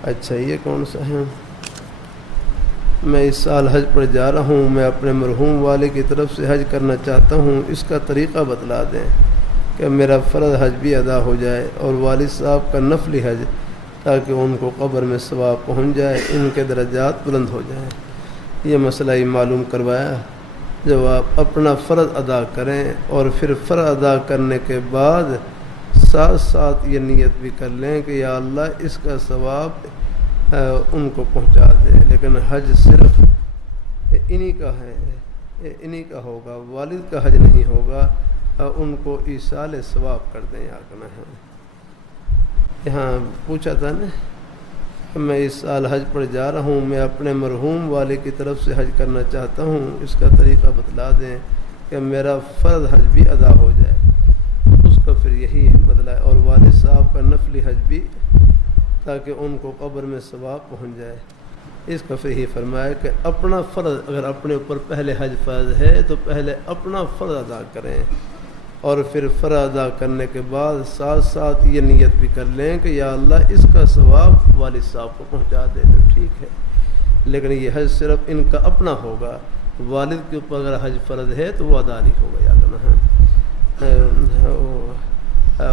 اچھا یہ کون سا ہے، میں اس سال حج پر جا رہا ہوں، میں اپنے مرحوم والد کی طرف سے حج کرنا چاہتا ہوں، اس کا طریقہ بتلا دیں کہ میرا فرض حج بھی ادا ہو جائے اور والد صاحب کا نفلی حج، تاکہ ان کو قبر میں ثواب پہنچ جائے، ان کے درجات بلند ہو جائیں۔ یہ مسئلہ ہی معلوم کروایا۔ جب آپ اپنا فرض ادا کریں اور پھر فرض ادا کرنے کے بعد ساتھ ساتھ یہ نیت بھی کر لیں کہ یا اللہ اس کا ثواب ان کو پہنچا دے، لیکن حج صرف انہی کا ہے، انہی کا ہوگا، والد کا حج نہیں ہوگا، ان کو ایصال ثواب کر دیں۔ یہاں پوچھا تھا نا، میں اس سال حج پر جا رہا ہوں، میں اپنے مرحوم والد کی طرف سے حج کرنا چاہتا ہوں، اس کا طریقہ بتلا دیں کہ میرا فرض حج بھی ادا ہو جائے، اس کا پھر یہی بدلا ہے، اور والد صاحب کا نفلی حج بھی، تاکہ ان کو قبر میں ثواب پہنچ جائے۔ اس کا پھر ہی فرمایا کہ اپنا فرض، اگر اپنے اوپر پہلے حج فرض ہے تو پہلے اپنا فرض ادا کریں، اور پھر فرض ادا کرنے کے بعد ساتھ ساتھ یہ نیت بھی کر لیں کہ یا اللہ اس کا ثواب والد صاحب کو پہنچا دے تو ٹھیک ہے، لیکن یہ حج صرف ان کا اپنا ہوگا، والد کے اوپر اگر حج فرض ہے تو وہ ادا نہیں ہوگا، یاد رکھنا ہے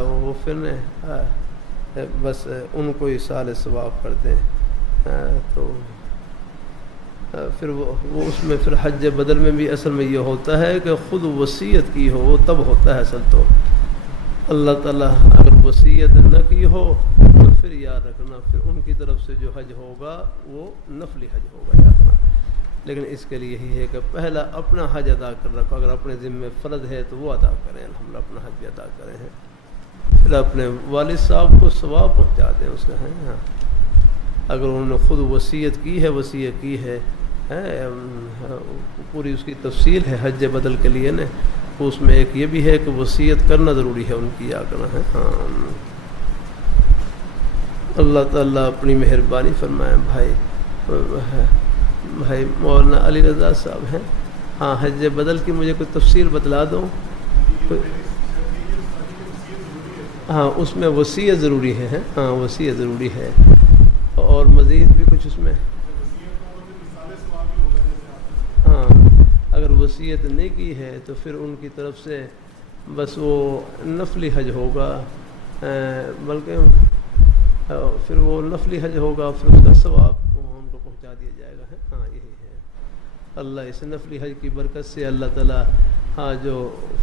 وہ پھر بس ان کو ایصال ثواب کر دیں، تو پھر وہ اس میں پھر حج بدل میں بھی اصل میں یہ ہوتا ہے کہ خود وصیت کی ہو وہ تب ہوتا ہے اصل تو، اللہ تعالیٰ اگر وصیت نہ کی ہو تو پھر یاد رکھنا پھر ان کی طرف سے جو حج ہوگا وہ نفلی حج ہوگا، یاد رکھنا۔ لیکن اس کے لیے یہی ہے کہ پہلا اپنا حج ادا کر رکھو، اگر اپنے ذمے فرض ہے تو وہ ادا کریں، الحمدللہ اپنا حج بھی ادا کریں ہیں، پھر اپنے والد صاحب کو ثواب پہنچا دیں اس کا ہے۔ ہاں اگر انہوں نے خود وصیت کی ہے پوری اس کی تفصیل ہے حج بدل کے لیے نا، اس میں ایک یہ بھی ہے کہ وصیت کرنا ضروری ہے ان کی، یا کرنا ہے۔ ہاں اللہ تعالیٰ اپنی مہربانی فرمائے. بھائی مولانا علی رضا صاحب ہیں. ہاں حج بدل کی مجھے کوئی تفصیل بتلا دو. ہاں اس میں وصیت ضروری ہے. ہاں وصیت ضروری ہے اور مزید بھی کچھ اس میں. ہاں اگر وصیت نہیں کی ہے تو پھر ان کی طرف سے بس وہ نفلی حج ہوگا، بلکہ پھر وہ نفلی حج ہوگا، پھر اس کا ثواب ان کو پہنچا دیا جائے گا. ہاں یہی ہے. اللہ اس نفلی حج کی برکت سے اللہ تعالیٰ ہاں جو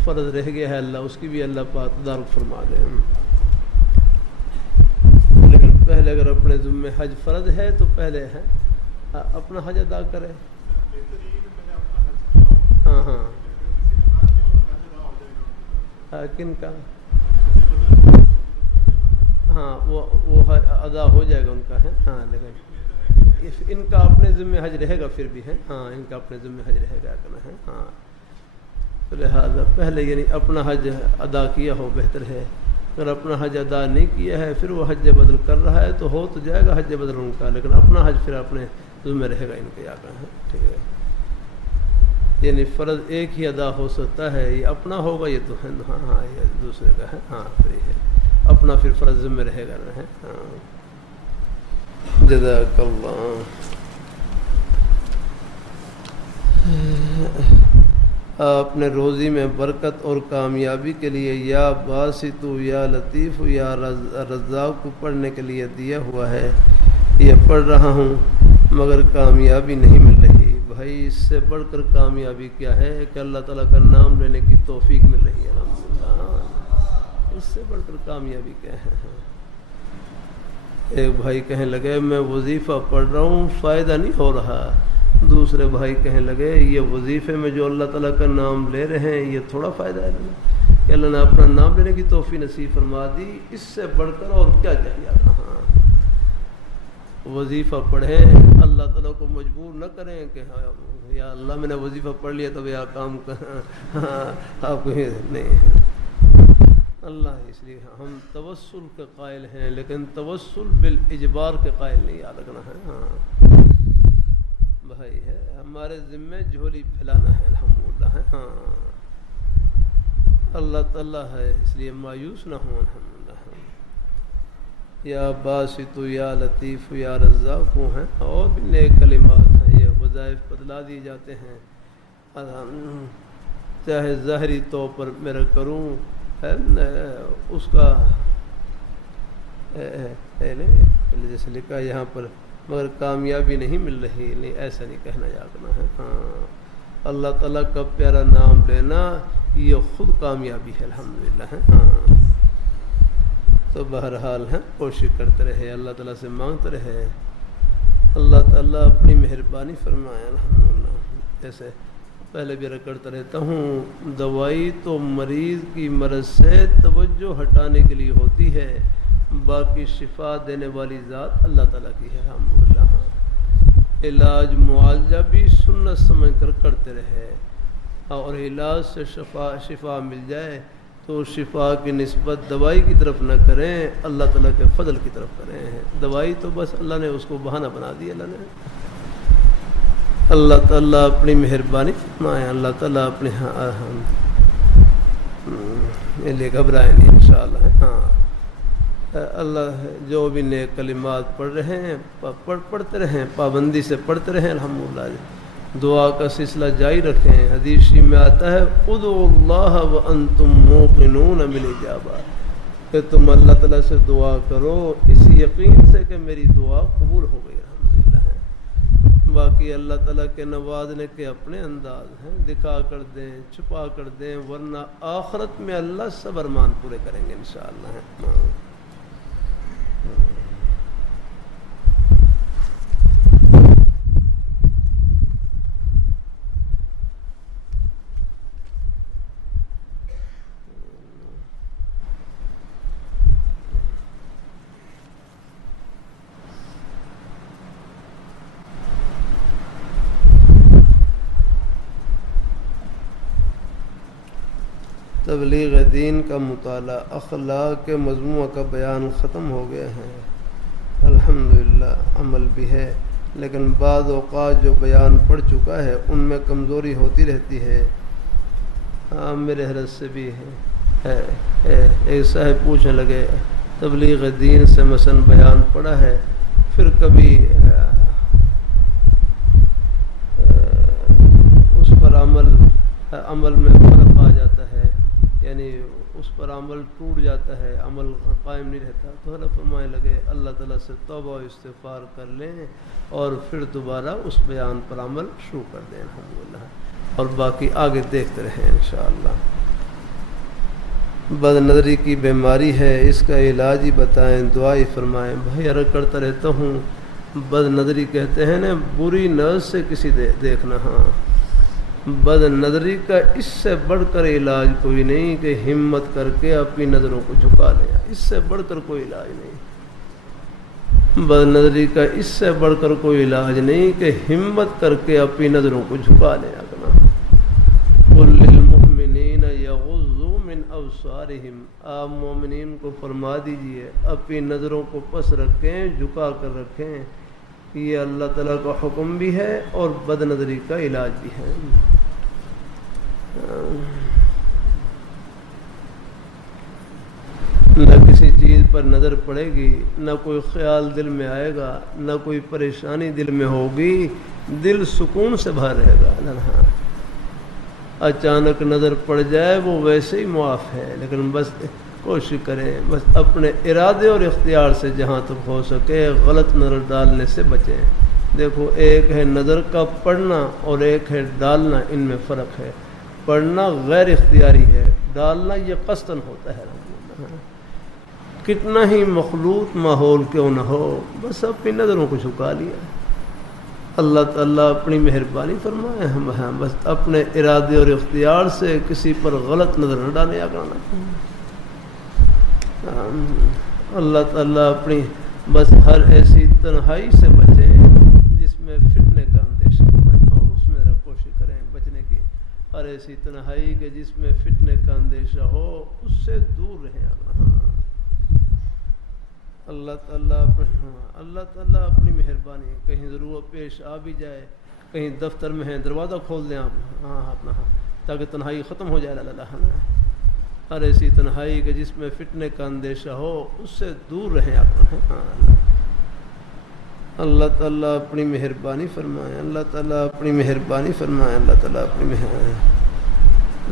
فرض رہ گیا ہے اللہ اس کی بھی اللہ پاک تدارک فرما دے. لیکن پہلے اگر اپنے ذمے حج فرض ہے تو پہلے ہے اپنا حج ادا کرے. ہاں ہاں کن کا؟ ہاں وہ ادا ہو جائے گا ان کا ہے. ہاں لیکن ان کا اپنے ذمہ حج رہے گا پھر بھی ہے. ہاں ان کا اپنے ذمہ حج رہے گا کرنا ہے. ہاں تو لہٰذا پہلے یعنی اپنا حج ادا کیا ہو بہتر ہے. اگر اپنا حج ادا نہیں کیا ہے پھر وہ حج بدل کر رہا ہے تو ہو تو جائے گا حج بدل ان کا، لیکن اپنا حج پھر اپنے ذمہ رہے گا ان کے آ کر ہے. ٹھیک ہے. یعنی فرض ایک ہی ادا ہو سکتا ہے، یہ اپنا ہوگا یہ تو ہے. ہاں ہاں یہ دوسرے کا ہے. ہاں پھر یہ ہے اپنا پھر فرض ذمہ رہے گا. ہاں جزاک اللہ. اپنے روزی میں برکت اور کامیابی کے لیے یا باسط یا لطیف یا رزاق کو پڑھنے کے لیے دیا ہوا ہے. یہ پڑھ رہا ہوں مگر کامیابی نہیں مل رہی. بھائی اس سے بڑھ کر کامیابی کیا ہے کہ اللہ تعالیٰ کا نام لینے کی توفیق مل رہی ہے. الحمدللہ اس سے بڑھ کر کامیابی کیا ہے. ایک بھائی کہنے لگے میں وظیفہ پڑھ رہا ہوں فائدہ نہیں ہو رہا. دوسرے بھائی کہنے لگے یہ وظیفے میں جو اللہ تعالیٰ کا نام لے رہے ہیں یہ تھوڑا فائدہ ہے کہ اللہ نے اپنا نام لینے کی توفیق نصیب فرما دی. اس سے بڑھ کر اور کیا چاہیے. ہاں وظیفہ پڑھیں، اللہ تعالیٰ کو مجبور نہ کریں کہ یا اللہ میں نے وظیفہ پڑھ لیا تو یا کام آپ کو نہیں ہے. اللہ اس لیے ہم توسل کے قائل ہیں لیکن توسل بالاجبار کے قائل نہیں یاد رکھنا ہے. ہاں بھائی ہے ہمارے ذمے جھولی پھیلانا ہے. الحمدللہ ہے. ہاں اللہ تعالیٰ ہے اس لیے مایوس نہ ہوں. الحمدللہ یا باسط یا لطیف یا رزاق ہیں اور بھی نئے کلمات ہیں. یہ وظائف بدلا دیے جاتے ہیں. چاہے ظاہری طور پر میرا کروں اس کا جیسے لکھا یہاں پر مگر کامیابی نہیں مل رہی. نہیں ایسا نہیں کہنا یادنا ہے. ہاں اللہ تعالیٰ کا پیارا نام لینا یہ خود کامیابی ہے. الحمدللہ ہے. ہاں تو بہرحال ہیں کوشش کرتے رہے، اللہ تعالیٰ سے مانگتے رہے. اللہ تعالیٰ اپنی مہربانی فرمائے. الحمدللہ جیسے پہلے بھی کرتا رہتا ہوں دوائی تو مریض کی مرض سے توجہ ہٹانے کے لیے ہوتی ہے، باقی شفا دینے والی ذات اللہ تعالیٰ کی ہے. الحمدللہ علاج معالجہ بھی سنت سمجھ کر کرتے رہے اور علاج سے شفا مل جائے تو شفا کی نسبت دوائی کی طرف نہ کریں، اللہ تعالیٰ کے فضل کی طرف کریں. دوائی تو بس اللہ نے اس کو بہانہ بنا دیا. اللہ تعالیٰ اپنی مہربانی فرمائے. اللہ تعالیٰ اپنے لیے گھبرائے نہیں انشاءاللہ. ہاں اللہ جو بھی نیک کلمات پڑھ رہے ہیں پڑھتے رہیں، پابندی سے پڑھتے رہیں. الحمدللہ دعا کا سلسلہ جاری رکھیں. حدیث شریف میں آتا ہے ادعوا اللہ وانتم موقنون بالاجابہ کہ تم اللہ تعالیٰ سے دعا کرو اس یقین سے کہ میری دعا قبول ہو گئی. الحمدللہ ہے. باقی اللہ تعالیٰ کے نوازنے کے اپنے انداز ہیں، دکھا کر دیں چھپا کر دیں، ورنہ آخرت میں اللہ سب ارمان پورے کریں گے انشاءاللہ. تبلیغ دین کا مطالعہ، اخلاق کے مجموعہ کا بیان ختم ہو گیا ہے. الحمدللہ عمل بھی ہے، لیکن بعض اوقات جو بیان پڑ چکا ہے ان میں کمزوری ہوتی رہتی ہے۔ ہاں میرے حضرت سے بھی ہے، ایک صاحب پوچھنے لگے تبلیغ دین سے مثلا بیان پڑا ہے، پھر کبھی اس پر عمل میں فرق آ جاتا ہے، یعنی اس پر عمل ٹوٹ جاتا ہے، عمل قائم نہیں رہتا، تو حضرت فرمانے لگے اللہ تعالیٰ سے توبہ و استغفار کر لیں اور پھر دوبارہ اس بیان پر عمل شروع کر دیں الحمدللہ، اور باقی آگے دیکھتے رہیں انشاءاللہ۔ بد نظری کی بیماری ہے، اس کا علاج ہی بتائیں، دعائی فرمائیں۔ بھائی عرض کرتا رہتا ہوں، بد نظری کہتے ہیں نا بری نظر سے کسی دیکھنا، ہاں بد نظری کا اس سے بڑھ کر علاج کوئی نہیں کہ ہمت کر کے اپنی نظروں کو جھکا لیں، اس سے بڑھ کر کوئی علاج نہیں، بد نظری کا اس سے بڑھ کر کوئی علاج نہیں کہ ہمت کر کے اپنی نظروں کو جھکا لیں۔ قل للمؤمنین یغضوا من ابصارہم، آپ مومنین کو فرما دیجئے اپنی نظروں کو پس رکھیں، جھکا کر رکھیں، یہ اللہ تعالیٰ کا حکم بھی ہے اور بد نظری کا علاج بھی ہے۔ نہ کسی چیز پر نظر پڑے گی، نہ کوئی خیال دل میں آئے گا، نہ کوئی پریشانی دل میں ہوگی، دل سکون سے بھر رہے گا۔ اچانک نظر پڑ جائے وہ ویسے ہی معاف ہے، لیکن بس کوشش کریں، بس اپنے ارادے اور اختیار سے جہاں تک ہو سکے غلط نظر ڈالنے سے بچیں۔ دیکھو ایک ہے نظر کا پڑھنا اور ایک ہے ڈالنا، ان میں فرق ہے۔ پڑھنا غیر اختیاری ہے، ڈالنا یہ قصداً ہوتا ہے۔ کتنا ہی مخلوط ماحول کیوں نہ ہو، بس اپنی نظروں کو جھکا لیا، اللہ تعالیٰ اپنی مہربانی فرمائے، ہم بس اپنے ارادے اور اختیار سے کسی پر غلط نظر نہ ڈالیں اگرانا۔ اللہ تعالیٰ اپنی بس ہر ایسی تنہائی سے بچیں جس میں فتنے کا اندیشہ ہو، اس میں کوشش کریں بچنے کی، ہر ایسی تنہائی کے جس میں فتنے کا اندیشہ ہو اس سے دور رہیں۔ اللہ تعالیٰ اپنی مہربانی، کہیں ضرورت پیش آ بھی جائے، کہیں دفتر میں ہیں دروازہ کھول دیں آپ، اپنا تاکہ تنہائی ختم ہو جائے۔ ہر ایسی تنہائی کے جس میں فتنے کا اندیشہ ہو اس سے دور رہیں آپ۔ اللہ تعالیٰ اپنی مہربانی فرمائے، اللہ تعالیٰ اپنی مہربانی فرمائے، اللہ تعالیٰ اپنی مہربانی۔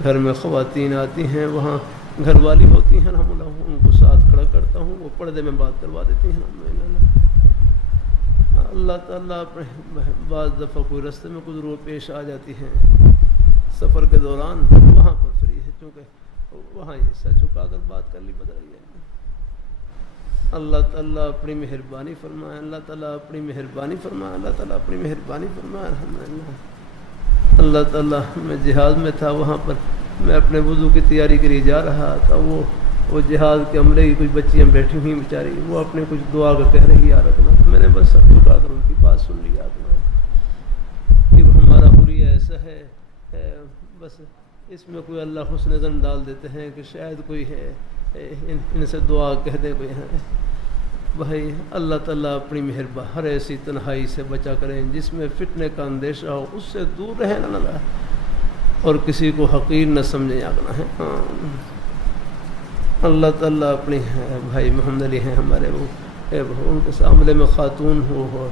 گھر میں خواتین آتی ہیں، وہاں گھر والی ہوتی ہیں، ہم ان کو ساتھ کھڑا کرتا ہوں، وہ پردے میں بات کروا دیتی ہیں۔ اللہ تعالیٰ اپنے بعض دفعہ کوئی رستے میں کوئی ضرورت پیش آ جاتی ہے سفر کے دوران، وہاں پر فری ہے، چونکہ وہاں یہ سر جھکا کر بات کر لی بدل رہی ہے۔ اللہ تعالیٰ اپنی مہربانی فرمائے، اللہ تعالیٰ اپنی مہربانی فرمائے، اللہ تعالیٰ اپنی مہربانی فرمائے۔ الحمدللہ اللہ تعالیٰ، میں جہاد میں تھا، وہاں پر میں اپنے وضو کی تیاری کے لیے جا رہا تھا، وہ جہاد کے عملے کی کچھ بچیاں بیٹھی ہوئی بیچاری، وہ اپنے کچھ دعا کا کہہ رہی یاد رکھنا، تو میں نے بس سب جھکا کر ان کی بات سن لی یاد رکھنا۔ یہ ہمارا حلیہ ایسا ہے، بس اس میں کوئی اللہ حسن ظن ڈال دیتے ہیں کہ شاید کوئی ہے ان سے دعا کہہ دے کوئی ہے۔ بھائی اللہ تعالیٰ اپنی مہربانی ہر ایسی تنہائی سے بچا کریں جس میں فتنے کا اندیشہ ہو، اس سے دور رہیں نہ، اور کسی کو حقیر نہ سمجھیں آگنا ہے۔ اللہ تعالیٰ اپنی بھائی محمد علی ہیں ہمارے، وہ ان کے سامنے میں خاتون وہ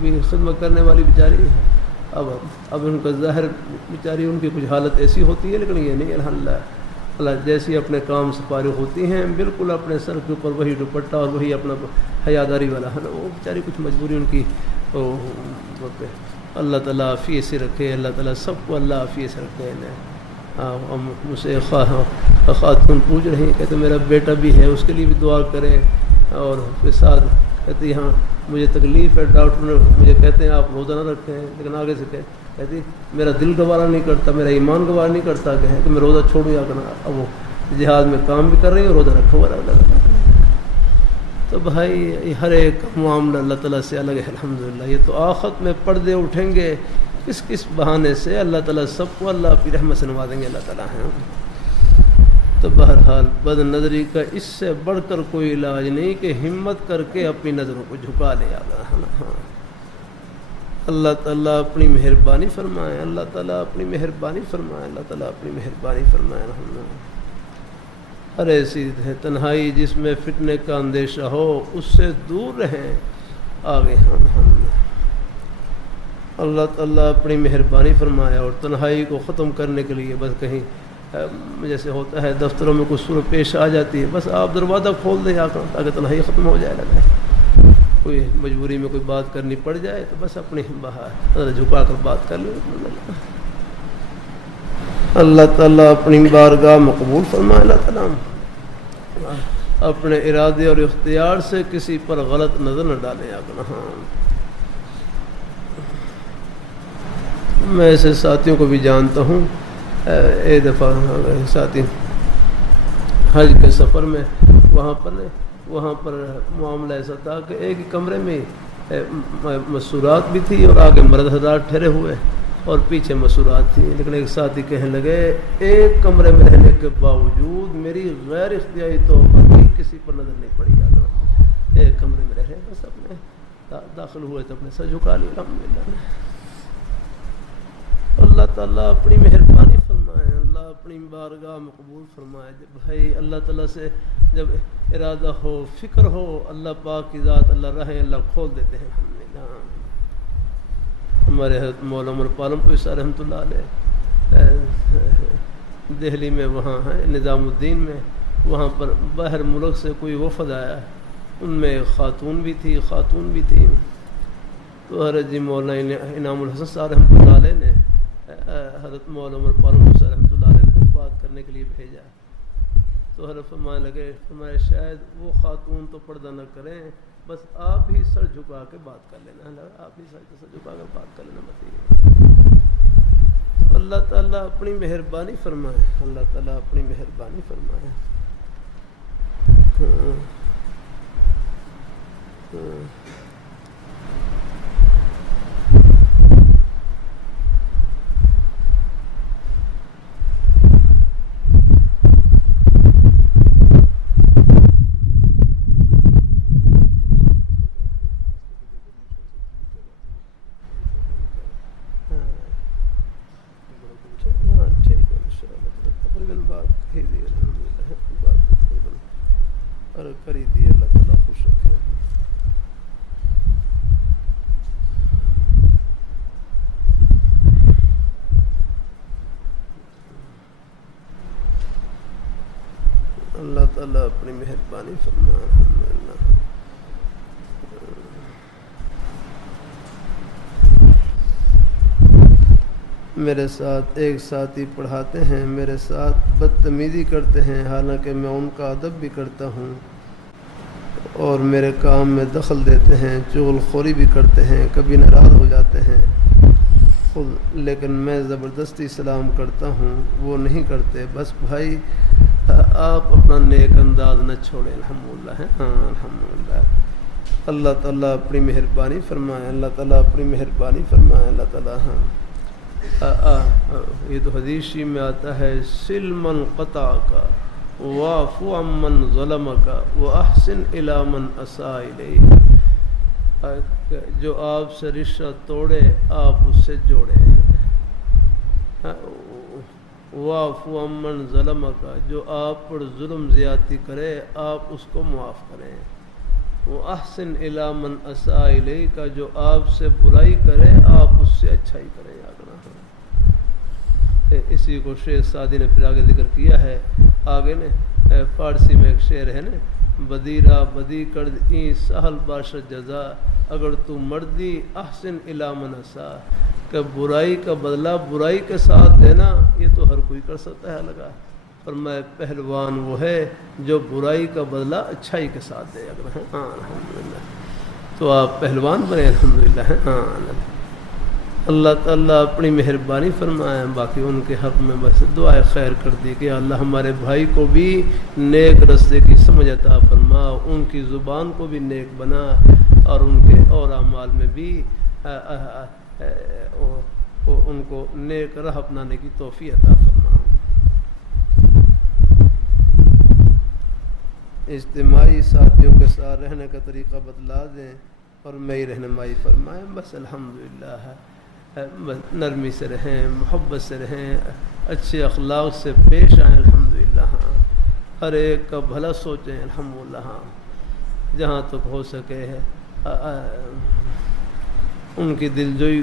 بھی خدمت کرنے والی بیچاری ہے، اب ان کا ظاہر بیچاری ان کی کچھ حالت ایسی ہوتی ہے، لیکن یہ نہیں الحمدللہ اللہ جیسی اپنے کام سے فارغ ہوتی ہیں، بالکل اپنے سر کے اوپر وہی دوپٹہ اور وہی اپنا حیاداری والا ہے نا، وہ بیچاری کچھ مجبوری ان کی اللہ تعالیٰ عافیت سے رکھے، اللہ تعالیٰ سب کو اللہ عافیت سے رکھے۔ مجھ سے خاتون پوچھ رہی ہیں، کہتے میرا بیٹا بھی ہے، اس کے لیے بھی دعا کریں، اور پھر ساتھ کہتی ہاں مجھے تکلیف ہے، ڈاکٹر نے مجھے کہتے ہیں آپ روزہ نہ رکھیں، لیکن آگے سے کہتی میرا دل گوارا نہیں کرتا، میرا ایمان گوارا نہیں کرتا کہ میں روزہ چھوڑوں یا کرنا، اب وہ جہاد میں کام بھی کر رہی ہیں، روزہ رکھا ہوا اللہ۔ تو بھائی ہر ایک معاملہ اللہ تعالیٰ سے الگ ہے الحمدللہ۔ یہ تو آخرت میں پردے اٹھیں گے کس بہانے سے، اللہ تعالیٰ سب کو اللہ کی رحمت سے نوازیں گے اللہ تعالیٰ ہیں۔ تو بہرحال بد نظری کا اس سے بڑھ کر کوئی علاج نہیں کہ ہمت کر کے اپنی نظروں کو جھکا لے ہاں اللہ تعالیٰ اپنی مہربانی فرمائے، اللہ تعالیٰ اپنی مہربانی فرمائے، اللہ تعالیٰ اپنی مہربانی فرمائے۔ ہر ایسی ہے تنہائی جس میں فتنے کا اندیشہ ہو اس سے دور رہیں آگے ہم اللہ تعالیٰ اپنی مہربانی فرمائے۔ اور تنہائی کو ختم کرنے کے لیے بس کہیں جیسے ہوتا ہے دفتروں میں کچھ صورت پیش آ جاتی ہے، بس آپ دروازہ کھول دیں آ کر تاکہ تنہائی ختم ہو جائے لگا ہے۔ کوئی مجبوری میں کوئی بات کرنی پڑ جائے تو بس اپنی باہر جھکا کر بات کر لیں۔ اللہ تعالیٰ اپنی بارگاہ مقبول فرمائے۔ اللہ تعالیٰ اپنے ارادے اور اختیار سے کسی پر غلط نظر نہ ڈالیں آپ۔ میں ایسے ساتھیوں کو بھی جانتا ہوں، ایک دفعہ ساتھی حج کے سفر میں وہاں پر معاملہ ایسا تھا کہ ایک ہی کمرے میں مسورات بھی تھی اور آگے مرد حضرات ٹھہرے ہوئے اور پیچھے مسورات تھی، لیکن ایک ساتھی کہنے لگے ایک کمرے میں رہنے کے باوجود میری غیر اختیاری طور پر کسی پر نظر نہیں پڑی جاتا، ایک کمرے میں رہے بس اپنے داخل ہوئے تو اپنے سر جھکا لیا۔ الحمدللہ اللہ تعالیٰ اپنی مہربانی فرمائے، اللہ اپنی بارگاہ مقبول فرمائے۔ جب بھائی اللہ تعالیٰ سے جب ارادہ ہو فکر ہو اللہ پاک کی ذات اللہ راہیں اللہ کھول دیتے ہیں۔ ہمارے حضرت مولانا عمر پالم پور صاحب رحمۃ اللہ علیہ دہلی میں وہاں ہیں نظام الدین میں، وہاں پر باہر ملک سے کوئی وفد آیا، ان میں ایک خاتون بھی تھی تو حضرت جی مولانا انعام الحسن صاحب رحمۃ اللہ علیہ نے حضرت مولانا عمر پالم صاحب رحمۃ اللہ علیہ کو بات کرنے کے لیے بھیجا، تو حضرت فرمانے لگے فرمایا شاید وہ خاتون تو پردہ نہ کریں، بس آپ ہی سر جھکا کے بات کر لینا، آپ ہی سر جھکا کر بات کر لینا بتائیے۔ اللہ تعالیٰ اپنی مہربانی فرمائے، اللہ تعالیٰ اپنی مہربانی فرمائے۔ اللہ تعالیٰ اپنی مہربانی فرمائے۔ الحمدللہ میرے ساتھ ایک ساتھی پڑھاتے ہیں، میرے ساتھ بدتمیزی کرتے ہیں، حالانکہ میں ان کا ادب بھی کرتا ہوں اور میرے کام میں دخل دیتے ہیں، چغل خوری بھی کرتے ہیں، کبھی ناراض ہو جاتے ہیں خود، لیکن میں زبردستی سلام کرتا ہوں، وہ نہیں کرتے۔ بس بھائی آپ اپنا نیک انداز نہ چھوڑیں۔ الحمدللہ الحمدللہ اللہ تعالیٰ اپنی مہربانی فرمائے، اللہ تعالیٰ اپنی مہربانی فرمائے، اللہ تعالیٰ یہ تو حدیث میں آتا ہے سل من قطع کا واعف عمن ظلم کا واحسن الی من اساء الیک، جو آپ سے رشتہ توڑے آپ اس سے جوڑیں، واعف عمن ظلم کا، جو آپ پر ظلم زیادتی کرے آپ اس کو معاف کریں، واحسن الی من اساء الیک، جو آپ سے برائی کرے آپ اس سے اچھائی کریں۔ اسی کو شیخ سعدی نے پھر آگے ذکر کیا ہے، آگے نے فارسی میں ایک شعر ہے نا، بدیرہ بدی کرد این سہل باشد جزا، اگر تو مردی احسن الی من اساء، کہ برائی کا بدلہ برائی کے ساتھ دینا یہ تو ہر کوئی کر سکتا ہے لگا، فرمایا پہلوان وہ ہے جو برائی کا بدلہ اچھائی کے ساتھ دے۔ اگر الحمدللہ تو آپ پہلوان بنے، الحمدللہ۔ اللہ تعالیٰ اپنی مہربانی فرمائے، باقی ان کے حق میں بس دعائے خیر کر دی کہ اللہ ہمارے بھائی کو بھی نیک رستے کی سمجھ عطا فرما، ان کی زبان کو بھی نیک بنا اور ان کے اور اعمال میں بھی ان کو نیک راہ اپنانے کی توفیق عطا فرما۔ اجتماعی ساتھیوں کے ساتھ رہنے کا طریقہ بتلا دیں اور میں ہی رہنمائی فرمائیں. بس الحمدللہ بس نرمی سے رہیں, محبت سے رہیں, اچھے اخلاق سے پیش آئیں. الحمدللہ ہاں, ہر ایک کا بھلا سوچیں. الحمدللہ ہاں, جہاں تک ہو سکے ان کی دلجوئی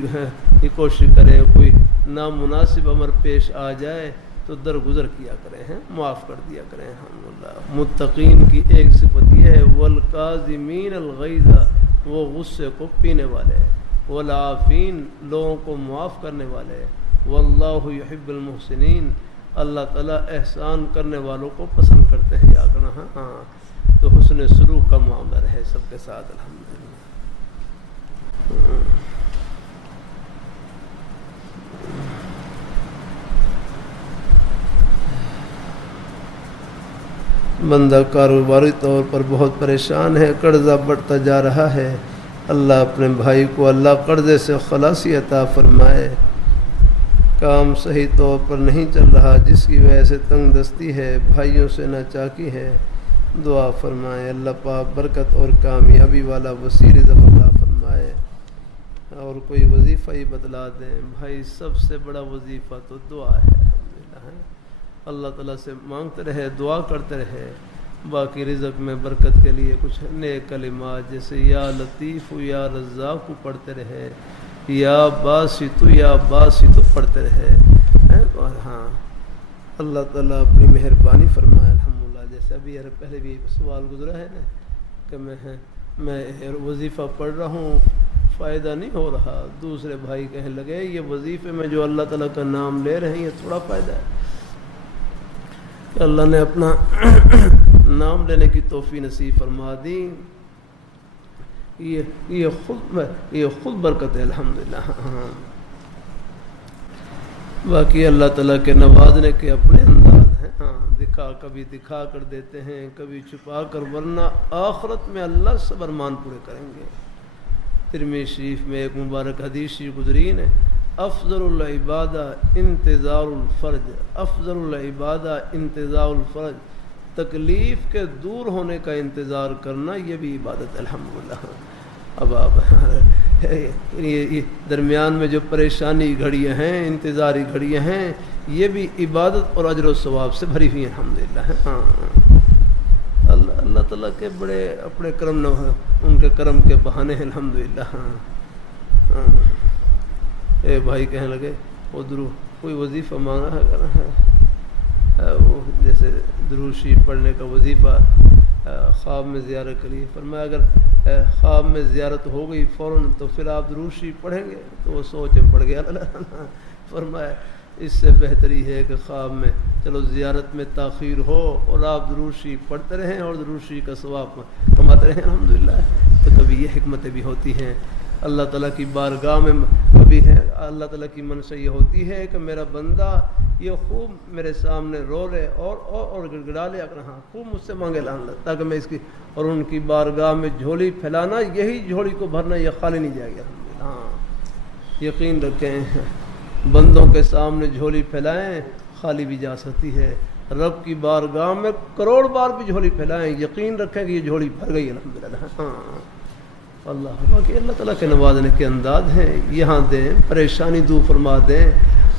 کی کوشش کریں. کوئی نامناسب امر پیش آ جائے تو درگزر کیا کریں, ہیں معاف کر دیا کریں. الحمدللہ متقین کی ایک صفت یہ ہے والکاظمین الغیظ, وہ غصے کو پینے والے, والعافین لوگوں کو معاف کرنے والے, واللہ یحب المحسنین اللہ تعالیٰ احسان کرنے والوں کو پسند کرتے ہیں. یا کرنا ہاں, تو حسن سلوک کا معاملہ رہے سب کے ساتھ. الحمدللہ بندہ کاروباری طور پر بہت پریشان ہے, قرضہ بڑھتا جا رہا ہے. اللہ اپنے بھائی کو اللہ قرضے سے خلاصی عطا فرمائے. کام صحیح طور پر نہیں چل رہا جس کی وجہ سے تنگ دستی ہے, بھائیوں سے ناچاکی ہے. دعا فرمائیں اللہ پاک برکت اور کامیابی والا وسیع رزق عطا فرمائے. اور کوئی وظیفہ ہی بتلا دیں بھائی, سب سے بڑا وظیفہ تو دعا ہے. الحمدللہ اللہ تعالیٰ سے مانگتے رہے, دعا کرتے رہے. باقی رزق میں برکت کے لیے کچھ نیک کلمات جیسے یا لطیف یا رزاق کو پڑھتے رہے, یا باسط پڑھتے رہے. ہاں اللہ تعالیٰ اپنی مہربانی فرمائے. الحمدللہ جیسے ابھی پہلے بھی سوال گزرا ہے نا کہ میں وظیفہ پڑھ رہا ہوں, فائدہ نہیں ہو رہا. دوسرے بھائی کہنے لگے یہ وظیفے میں جو اللہ تعالیٰ کا نام لے رہے ہیں یہ تھوڑا فائدہ ہے. کہ اللہ نے اپنا نام لینے کی توفیق نصیب فرما دی. یہ خود برکت ہے. الحمدللہ ہاں. باقی اللہ تعالیٰ کے نوازنے کے اپنے انداز ہیں. ہاں کبھی دکھا کر دیتے ہیں, کبھی چھپا کر, ورنہ آخرت میں اللہ سے فرمان پورے کریں گے. ترمذی شریف میں ایک مبارک حدیث شریف گزری ہے, افضل العبادہ انتظار الفرج, افضل العبادہ انتظار الفرج, تکلیف کے دور ہونے کا انتظار کرنا یہ بھی عبادت. الحمدللہ اب آپ یہ درمیان میں جو پریشانی گھڑیاں ہیں, انتظاری گھڑیاں ہیں, یہ بھی عبادت اور اجر و ثواب سے بھری ہوئی ہیں. الحمدللہ ہاں اللہ تعالیٰ کے بڑے اپنے کرم ان کے کرم کے بہانے ہیں. الحمدللہ ہاں. اے بھائی کہنے لگے ادھر کوئی وظیفہ مانگا ہے, وہ جیسے درود شریف پڑھنے کا وظیفہ خواب میں زیارت کے لیے. فرمایا اگر خواب میں زیارت ہو گئی فوراً تو پھر آپ درود شریف پڑھیں گے, تو وہ سوچ میں پڑ گیا. فرمایا اس سے بہتری ہے کہ خواب میں چلو زیارت میں تاخیر ہو اور آپ درود شریف پڑھتے رہیں اور درود شریف کا ثواب کماتے رہیں. الحمدللہ. تو کبھی یہ حکمتیں بھی ہوتی ہیں اللہ تعالیٰ کی بارگاہ میں. کبھی ہے اللہ تعالیٰ کی منشا یہ ہوتی ہے کہ میرا بندہ یہ خوب میرے سامنے رو لے اور گڑگڑا لے, اگر ہاں خوب مجھ سے مانگے لان لے, تاکہ میں اس کی اور ان کی بارگاہ میں جھولی پھیلانا, یہی جھولی کو بھرنا, یہ خالی نہیں جائے گا. الحمدللہ ہاں یقین رکھیں, بندوں کے سامنے جھولی پھیلائیں خالی بھی جا سکتی ہے. رب کی بارگاہ میں کروڑ بار بھی جھولی پھیلائیں, یقین رکھیں کہ یہ جھولی بھر گئی. الحمدللہ ہاں باقی اللہ تعالیٰ کے نوازنے کے انداز ہیں. یہاں دیں, پریشانی دور فرما دیں,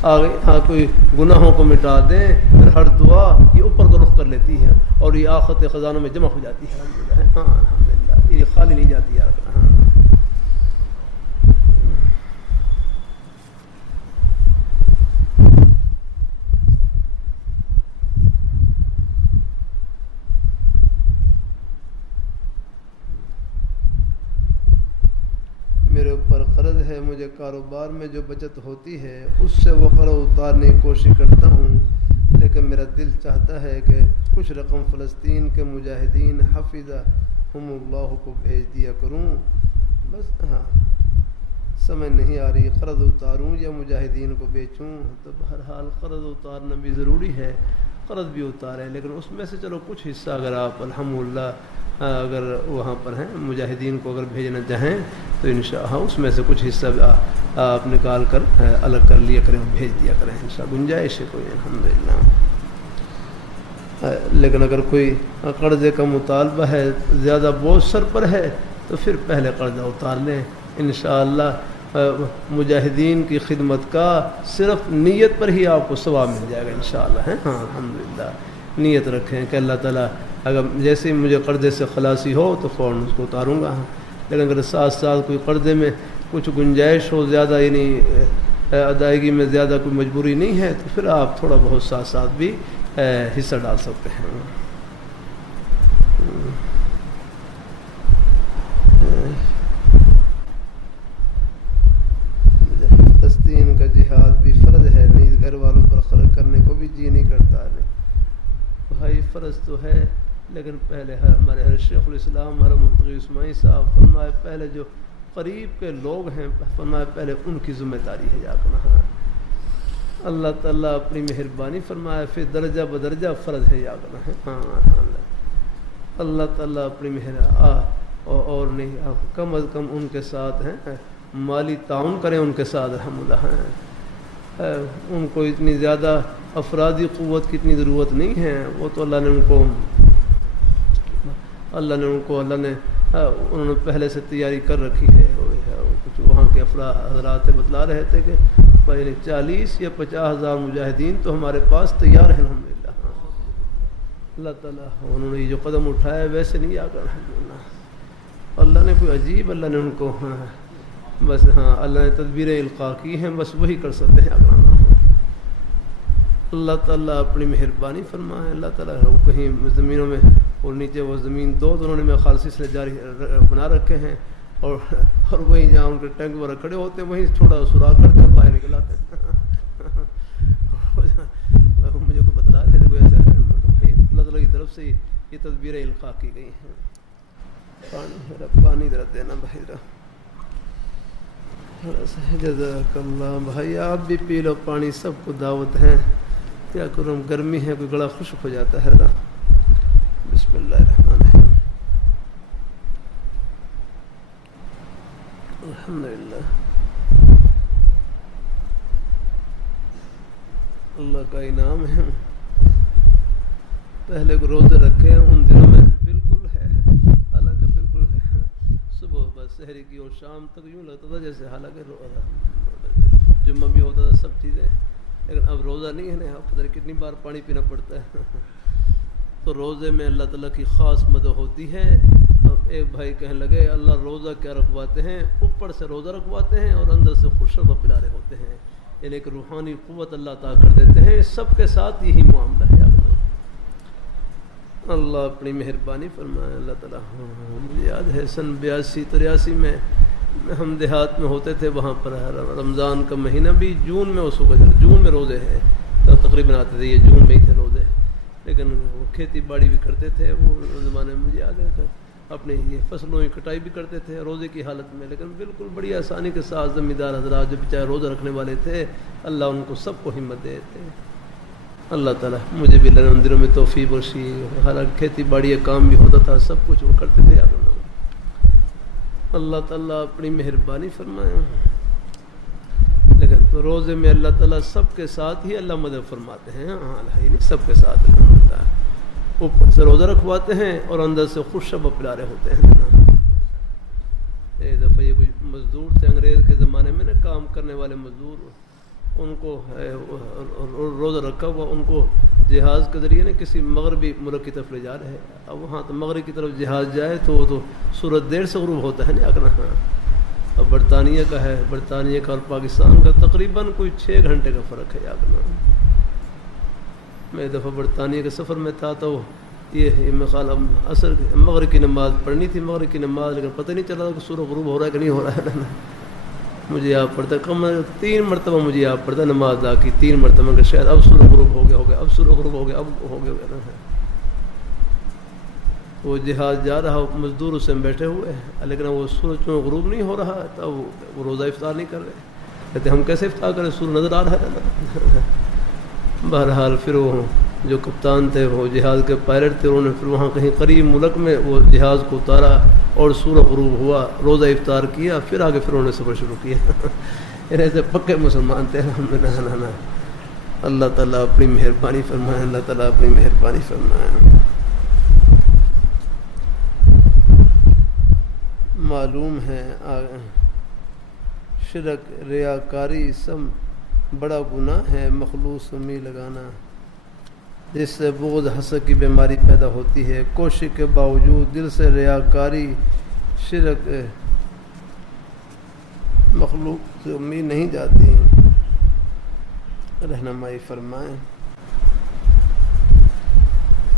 آگے ہاں کوئی گناہوں کو مٹا دیں, پھر ہر دعا یہ اوپر کو رخ کر لیتی ہے اور یہ آخرت خزانوں میں جمع ہو جاتی ہے. الحمدللہ ہاں الحمدللہ, یہ خالی نہیں جاتی یار. ہاں میرے اوپر قرض ہے, مجھے کاروبار میں جو بچت ہوتی ہے اس سے وہ قرض اتارنے کی کوشش کرتا ہوں, لیکن میرا دل چاہتا ہے کہ کچھ رقم فلسطین کے مجاہدین حفظہم اللہ کو بھیج دیا کروں. بس ہاں سمجھ نہیں آ رہی, قرض اتاروں یا مجاہدین کو بیچوں. تو بہرحال قرض اتارنا بھی ضروری ہے, قرض بھی اتاریں, لیکن اس میں سے چلو کچھ حصہ اگر آپ الحمدللہ اگر وہاں پر ہیں مجاہدین کو اگر بھیجنا چاہیں تو انشاءاللہ اس میں سے کچھ حصہ آپ نکال کر الگ کر لیا کریں اور بھیج دیا کریں. انشاءاللہ گنجائش ہے کوئی. الحمدللہ لیکن اگر کوئی قرضے کا مطالبہ ہے، زیادہ بوجھ سر پر ہے، تو پھر پہلے قرضہ اتار لیں انشاءاللہ۔ مجاہدین کی خدمت کا صرف نیت پر ہی آپ کو ثواب مل جائے گا انشاءاللہ۔ ہاں الحمدللہ، نیت رکھیں کہ اللہ تعالیٰ اگر جیسے ہی مجھے قرضے سے خلاصی ہو تو فوراً اس کو اتاروں گا۔ لیکن اگر ساتھ ساتھ کوئی قرضے میں کچھ گنجائش ہو، زیادہ یعنی ادائیگی میں زیادہ کوئی مجبوری نہیں ہے، تو پھر آپ تھوڑا بہت ساتھ ساتھ بھی حصہ ڈال سکتے ہیں۔ فلسطین کا جہاد بھی فرض ہے، نیز گھر والوں پر خرچ کرنے کو بھی جی نہیں کرتا ہے۔ بھائی فرض تو ہے، لیکن پہلے ہمارے شیخ الاسلام حرم مرتضی اسماعیل صاحب فرمائے پہلے جو قریب کے لوگ ہیں، فرمائے پہلے ان کی ذمہ داری ہے یا کرنا۔ اللہ تعالیٰ اپنی مہربانی فرمائے پھر درجہ بدرجہ فرض ہے یا کرنا ہے۔ ہاں اللہ تعالیٰ اپنی اور نہیں، آپ کم از کم ان کے ساتھ ہیں، مالی تعاون کریں ان کے ساتھ رحم اللہ ہیں۔ ان کو اتنی زیادہ افرادی قوت کی اتنی ضرورت نہیں ہے، وہ تو اللہ نے انہوں نے پہلے سے تیاری کر رکھی ہے۔ کچھ وہاں کے حضرات بتلا رہے تھے کہ 40 یا 50 ہزار مجاہدین تو ہمارے پاس تیار ہیں الحمدللہ۔ اللہ تعالیٰ انہوں نے یہ جو قدم اٹھایا ویسے نہیں آ کر الحمدللہ، اللہ نے کوئی عجیب، اللہ نے ان کو بس اللہ نے تدبیریں القاء کی ہیں، بس وہی کر سکتے ہیں۔ اللہ تعالیٰ اپنی مہربانی فرمائے۔ اللہ تعالیٰ کہیں زمینوں میں اور نیچے وہ زمین دو انہوں نے میں خالصی سے جاری بنا رکھے ہیں، اور وہیں جہاں ان کے ٹینک وغیرہ کھڑے ہوتے ہیں وہیں چھوٹا سوراخ کر کر باہر نکل آتے ہیں۔ مجھے کوئی بتلا رہے تھے کوئی ایسا، بھائی اللہ تعالیٰ کی طرف سے یہ تدبیریں القاء کی گئی ہیں۔ پانی ذرا دینا بھائی ذرا، جزاک اللہ۔ بھائی آپ بھی پی لو پانی، سب کو دعوت ہے، کیا کروں گرمی ہے، کوئی گلا خشک ہو جاتا ہے نا۔ بسم اللہ الرحمن الرحیم، الحمدللہ اللہ کا انعام ہے۔ پہلے کو روزے رکھے ہیں ان دنوں میں بالکل ہے، حالانکہ بالکل ہے، صبح بس سحری کی اور شام تک یوں لگتا تھا جیسے حالانکہ جمعہ بھی ہوتا تھا، سب چیزیں، لیکن اب روزہ نہیں ہے نا، پتہ نہیں کتنی بار پانی پینا پڑتا ہے۔ تو روزے میں اللہ تعالیٰ کی خاص مدد ہوتی ہے۔ اب ایک بھائی کہنے لگے اللہ روزہ کیا رکھواتے ہیں، اوپر سے روزہ رکھواتے ہیں اور اندر سے خوشربہ پلا رہے ہوتے ہیں، یعنی ایک روحانی قوت اللہ تعالیٰ کر دیتے ہیں۔ سب کے ساتھ یہی معاملہ ہے۔ اللہ اپنی مہربانی فرمائے۔ اللہ تعالیٰ مجھے یاد ہے سن 82-83 میں ہم دیہات میں ہوتے تھے، وہاں پر رمضان کا مہینہ بھی جون میں، اس وقت جون میں روزے ہیں، تو تقریباً آتے تھے، یہ جون میں ہی تھے روزے، لیکن وہ کھیتی باڑی بھی کرتے تھے وہ زمانے میں، مجھے یاد ہے اپنے یہ فصلوں کی کٹائی بھی کرتے تھے روزے کی حالت میں، لیکن بالکل بڑی آسانی کے ساتھ زمیندار حضرات جو بیچارے روزہ رکھنے والے تھے، اللہ ان کو سب کو ہمت دیتے۔ اللہ تعالیٰ مجھے بھی اللہ مندروں میں توفیق بخشی، حالانکہ کھیتی باڑی کا کام بھی ہوتا تھا، سب کچھ وہ کرتے تھے۔ اللہ تعالیٰ اپنی مہربانی فرمائے۔ لیکن تو روزے میں اللہ تعالیٰ سب کے ساتھ ہی اللہ مدد فرماتے ہیں، نہیں سب کے ساتھ ہوتا ہے، اوپر سے روزہ رکھواتے ہیں اور اندر سے خوشبو پلا رہے ہوتے ہیں۔ ایک دفعہ یہ کوئی مزدور تھے انگریز کے زمانے میں نا، کام کرنے والے مزدور، ان کو روزہ رکھا ہوا، ان کو جہاز کے ذریعے نا کسی مغربی ملک کی طرف لے جا رہے ہیں۔ اب وہاں تو مغرب کی طرف جہاز جائے تو وہ تو سورج دیر سے غروب ہوتا ہے نا اگر۔ اب برطانیہ کا ہے، برطانیہ کا اور پاکستان کا تقریباً کوئی 6 گھنٹے کا فرق ہے اگر۔ میں ایک دفعہ برطانیہ کے سفر میں تھا تو یہ میں خیال مغرب کی نماز پڑھنی تھی، مغرب کی نماز، لیکن پتہ نہیں چلا کہ سورج غروب ہو رہا ہے کہ نہیں ہو رہا ہے۔ مجھے یاد پڑتا کم 3 مرتبہ مجھے یاد پڑتا نماز ادا کی 3 مرتبہ کہ شاید اب سورج غروب ہو گیا، اب سورج غروب ہو گیا، اب ہو گیا۔ وہ جہاز جا رہا، مزدور اس میں بیٹھے ہوئے، لیکن وہ سورج میں غروب نہیں ہو رہا، تب وہ روزہ افطار نہیں کر رہے، کہتے ہم کیسے افطار کریں، سورج نظر آ رہا ہے۔ بہرحال پھر وہ جو کپتان تھے، وہ جہاز کے پائلٹ تھے، انہوں نے پھر وہاں کہیں قریب ملک میں وہ جہاز کو اتارا اور سورج غروب ہوا، روزہ افطار کیا، پھر آگے پھر انہوں نے سفر شروع کیا۔ ایسے پکے مسلمان تھے الحمدللہ۔ اللہ تعالیٰ اپنی مہربانی فرمائے، اللہ تعالیٰ اپنی مہربانی فرمائے۔ معلوم ہے شرک، ریاکاری سب بڑا گناہ ہے، مخلوق سے امی لگانا، جس سے بغض حسد کی بیماری پیدا ہوتی ہے۔ کوشش کے باوجود دل سے ریاکاری، شرک، مخلوق سے امید نہیں جاتی، رہنمائی فرمائیں۔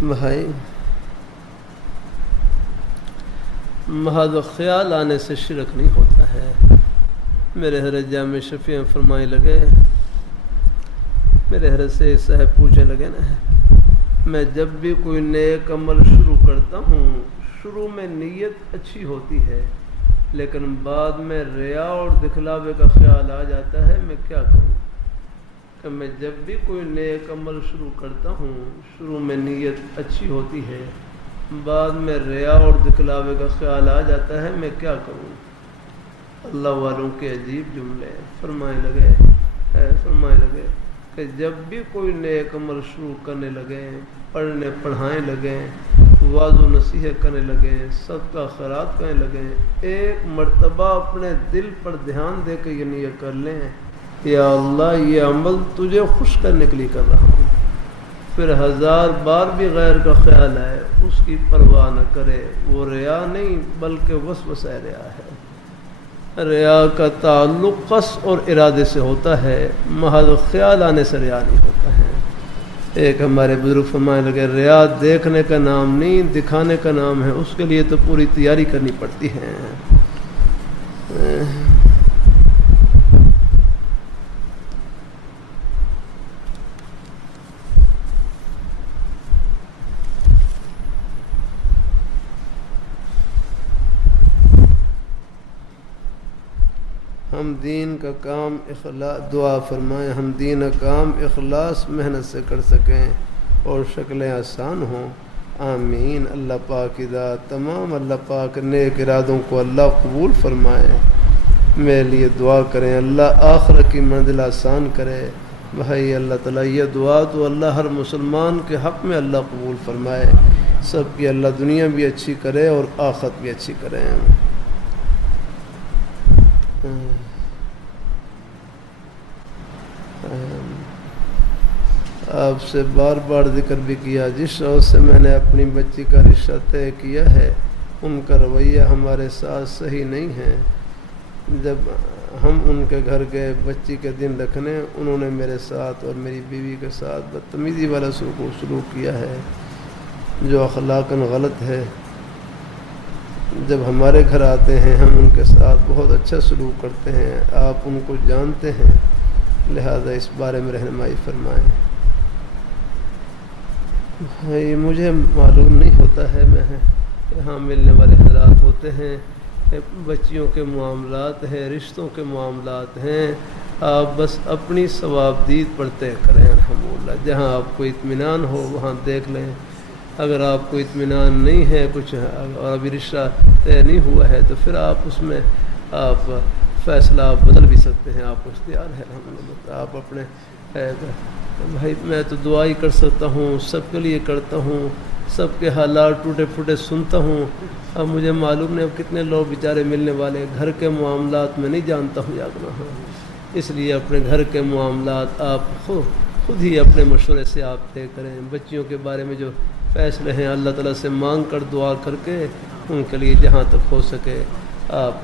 بھائی محض خیال آنے سے شرک نہیں ہوتا ہے۔ میرے حضرت جامع شفیع فرمائے لگے، میرے حضرت سے صاحب پوچھنے لگے نا، میں جب بھی کوئی نیک عمل شروع کرتا ہوں، شروع میں نیت اچھی ہوتی ہے، لیکن بعد میں ریا اور دکھلاوے کا خیال آ جاتا ہے، میں کیا کروں؟ کہ میں جب بھی کوئی نیک عمل شروع کرتا ہوں، شروع میں نیت اچھی ہوتی ہے، بعد میں ریا اور دکھلاوے کا خیال آ جاتا ہے، میں کیا کروں؟ اللہ والوں کے عجیب جملے فرمائے لگے کہ جب بھی کوئی نیک عمل شروع کرنے لگے، پڑھنے پڑھائیں لگیں، واعظ و نصیحت کرنے لگیں، صدقہ خیرات کرنے لگیں، ایک مرتبہ اپنے دل پر دھیان دے کے یہ نیت کر لیں، یا اللہ یہ عمل تجھے خوش کرنے کے لیے کر رہا ہوں، پھر 1000 بار بھی غیر کا خیال آئے اس کی پرواہ نہ کرے، وہ ریا نہیں بلکہ وسوسہ ریا ہے۔ ریا کا تعلق قصد اور ارادے سے ہوتا ہے، محض خیال آنے سے ریا نہیں ہوتا ہے۔ ایک ہمارے بزرگ فرمانے لگے، ریا دیکھنے کا نام نہیں، دکھانے کا نام ہے، اس کے لیے تو پوری تیاری کرنی پڑتی ہے۔ ہم دین کا کام اخلاص، دعا فرمائیں ہم دین کا کام اخلاص محنت سے کر سکیں اور شکلیں آسان ہوں، آمین۔ اللہ پاک کی ذات تمام اللہ پاک نیک ارادوں کو اللہ قبول فرمائے۔ میرے لیے دعا کریں، اللہ آخرت کی منزل آسان کرے۔ بھائی اللہ تعالیٰ یہ دعا تو اللہ ہر مسلمان کے حق میں اللہ قبول فرمائے، سب کی اللہ دنیا بھی اچھی کرے اور آخرت بھی اچھی کرے۔ آپ سے بار بار ذکر بھی کیا، جس شخص سے میں نے اپنی بچی کا رشتہ طے کیا ہے ان کا رویہ ہمارے ساتھ صحیح نہیں ہے۔ جب ہم ان کے گھر گئے بچی کے دن رکھنے، انہوں نے میرے ساتھ اور میری بیوی کے ساتھ بدتمیزی والا سلوک کیا ہے جو اخلاقاً غلط ہے۔ جب ہمارے گھر آتے ہیں ہم ان کے ساتھ بہت اچھا سلوک کرتے ہیں، آپ ان کو جانتے ہیں، لہذا اس بارے میں رہنمائی فرمائیں۔ بھائی مجھے معلوم نہیں ہوتا ہے، میں یہاں ملنے والے حضرات ہوتے ہیں، بچیوں کے معاملات ہیں، رشتوں کے معاملات ہیں، آپ بس اپنی ثوابدید پر طے کریں الحمدللہ۔ جہاں آپ کو اطمینان ہو وہاں دیکھ لیں، اگر آپ کو اطمینان نہیں ہے کچھ اور ابھی رشتہ طے نہیں ہوا ہے تو پھر آپ اس میں آپ فیصلہ آپ بدل بھی سکتے ہیں، آپ کو اختیار ہے الحمدللہ۔ آپ اپنے بھائی میں تو دعا ہی کر سکتا ہوں، سب کے لیے کرتا ہوں، سب کے حالات ٹوٹے پھوٹے سنتا ہوں۔ اب مجھے معلوم نہیں اب کتنے لوگ بیچارے ملنے والے، گھر کے معاملات میں نہیں جانتا ہوں یا کہاں، اس لیے اپنے گھر کے معاملات آپ خود ہی اپنے مشورے سے آپ طے کریں۔ بچیوں کے بارے میں جو فیصلے ہیں اللہ تعالیٰ سے مانگ کر دعا کر کے ان کے لیے جہاں تک ہو سکے آپ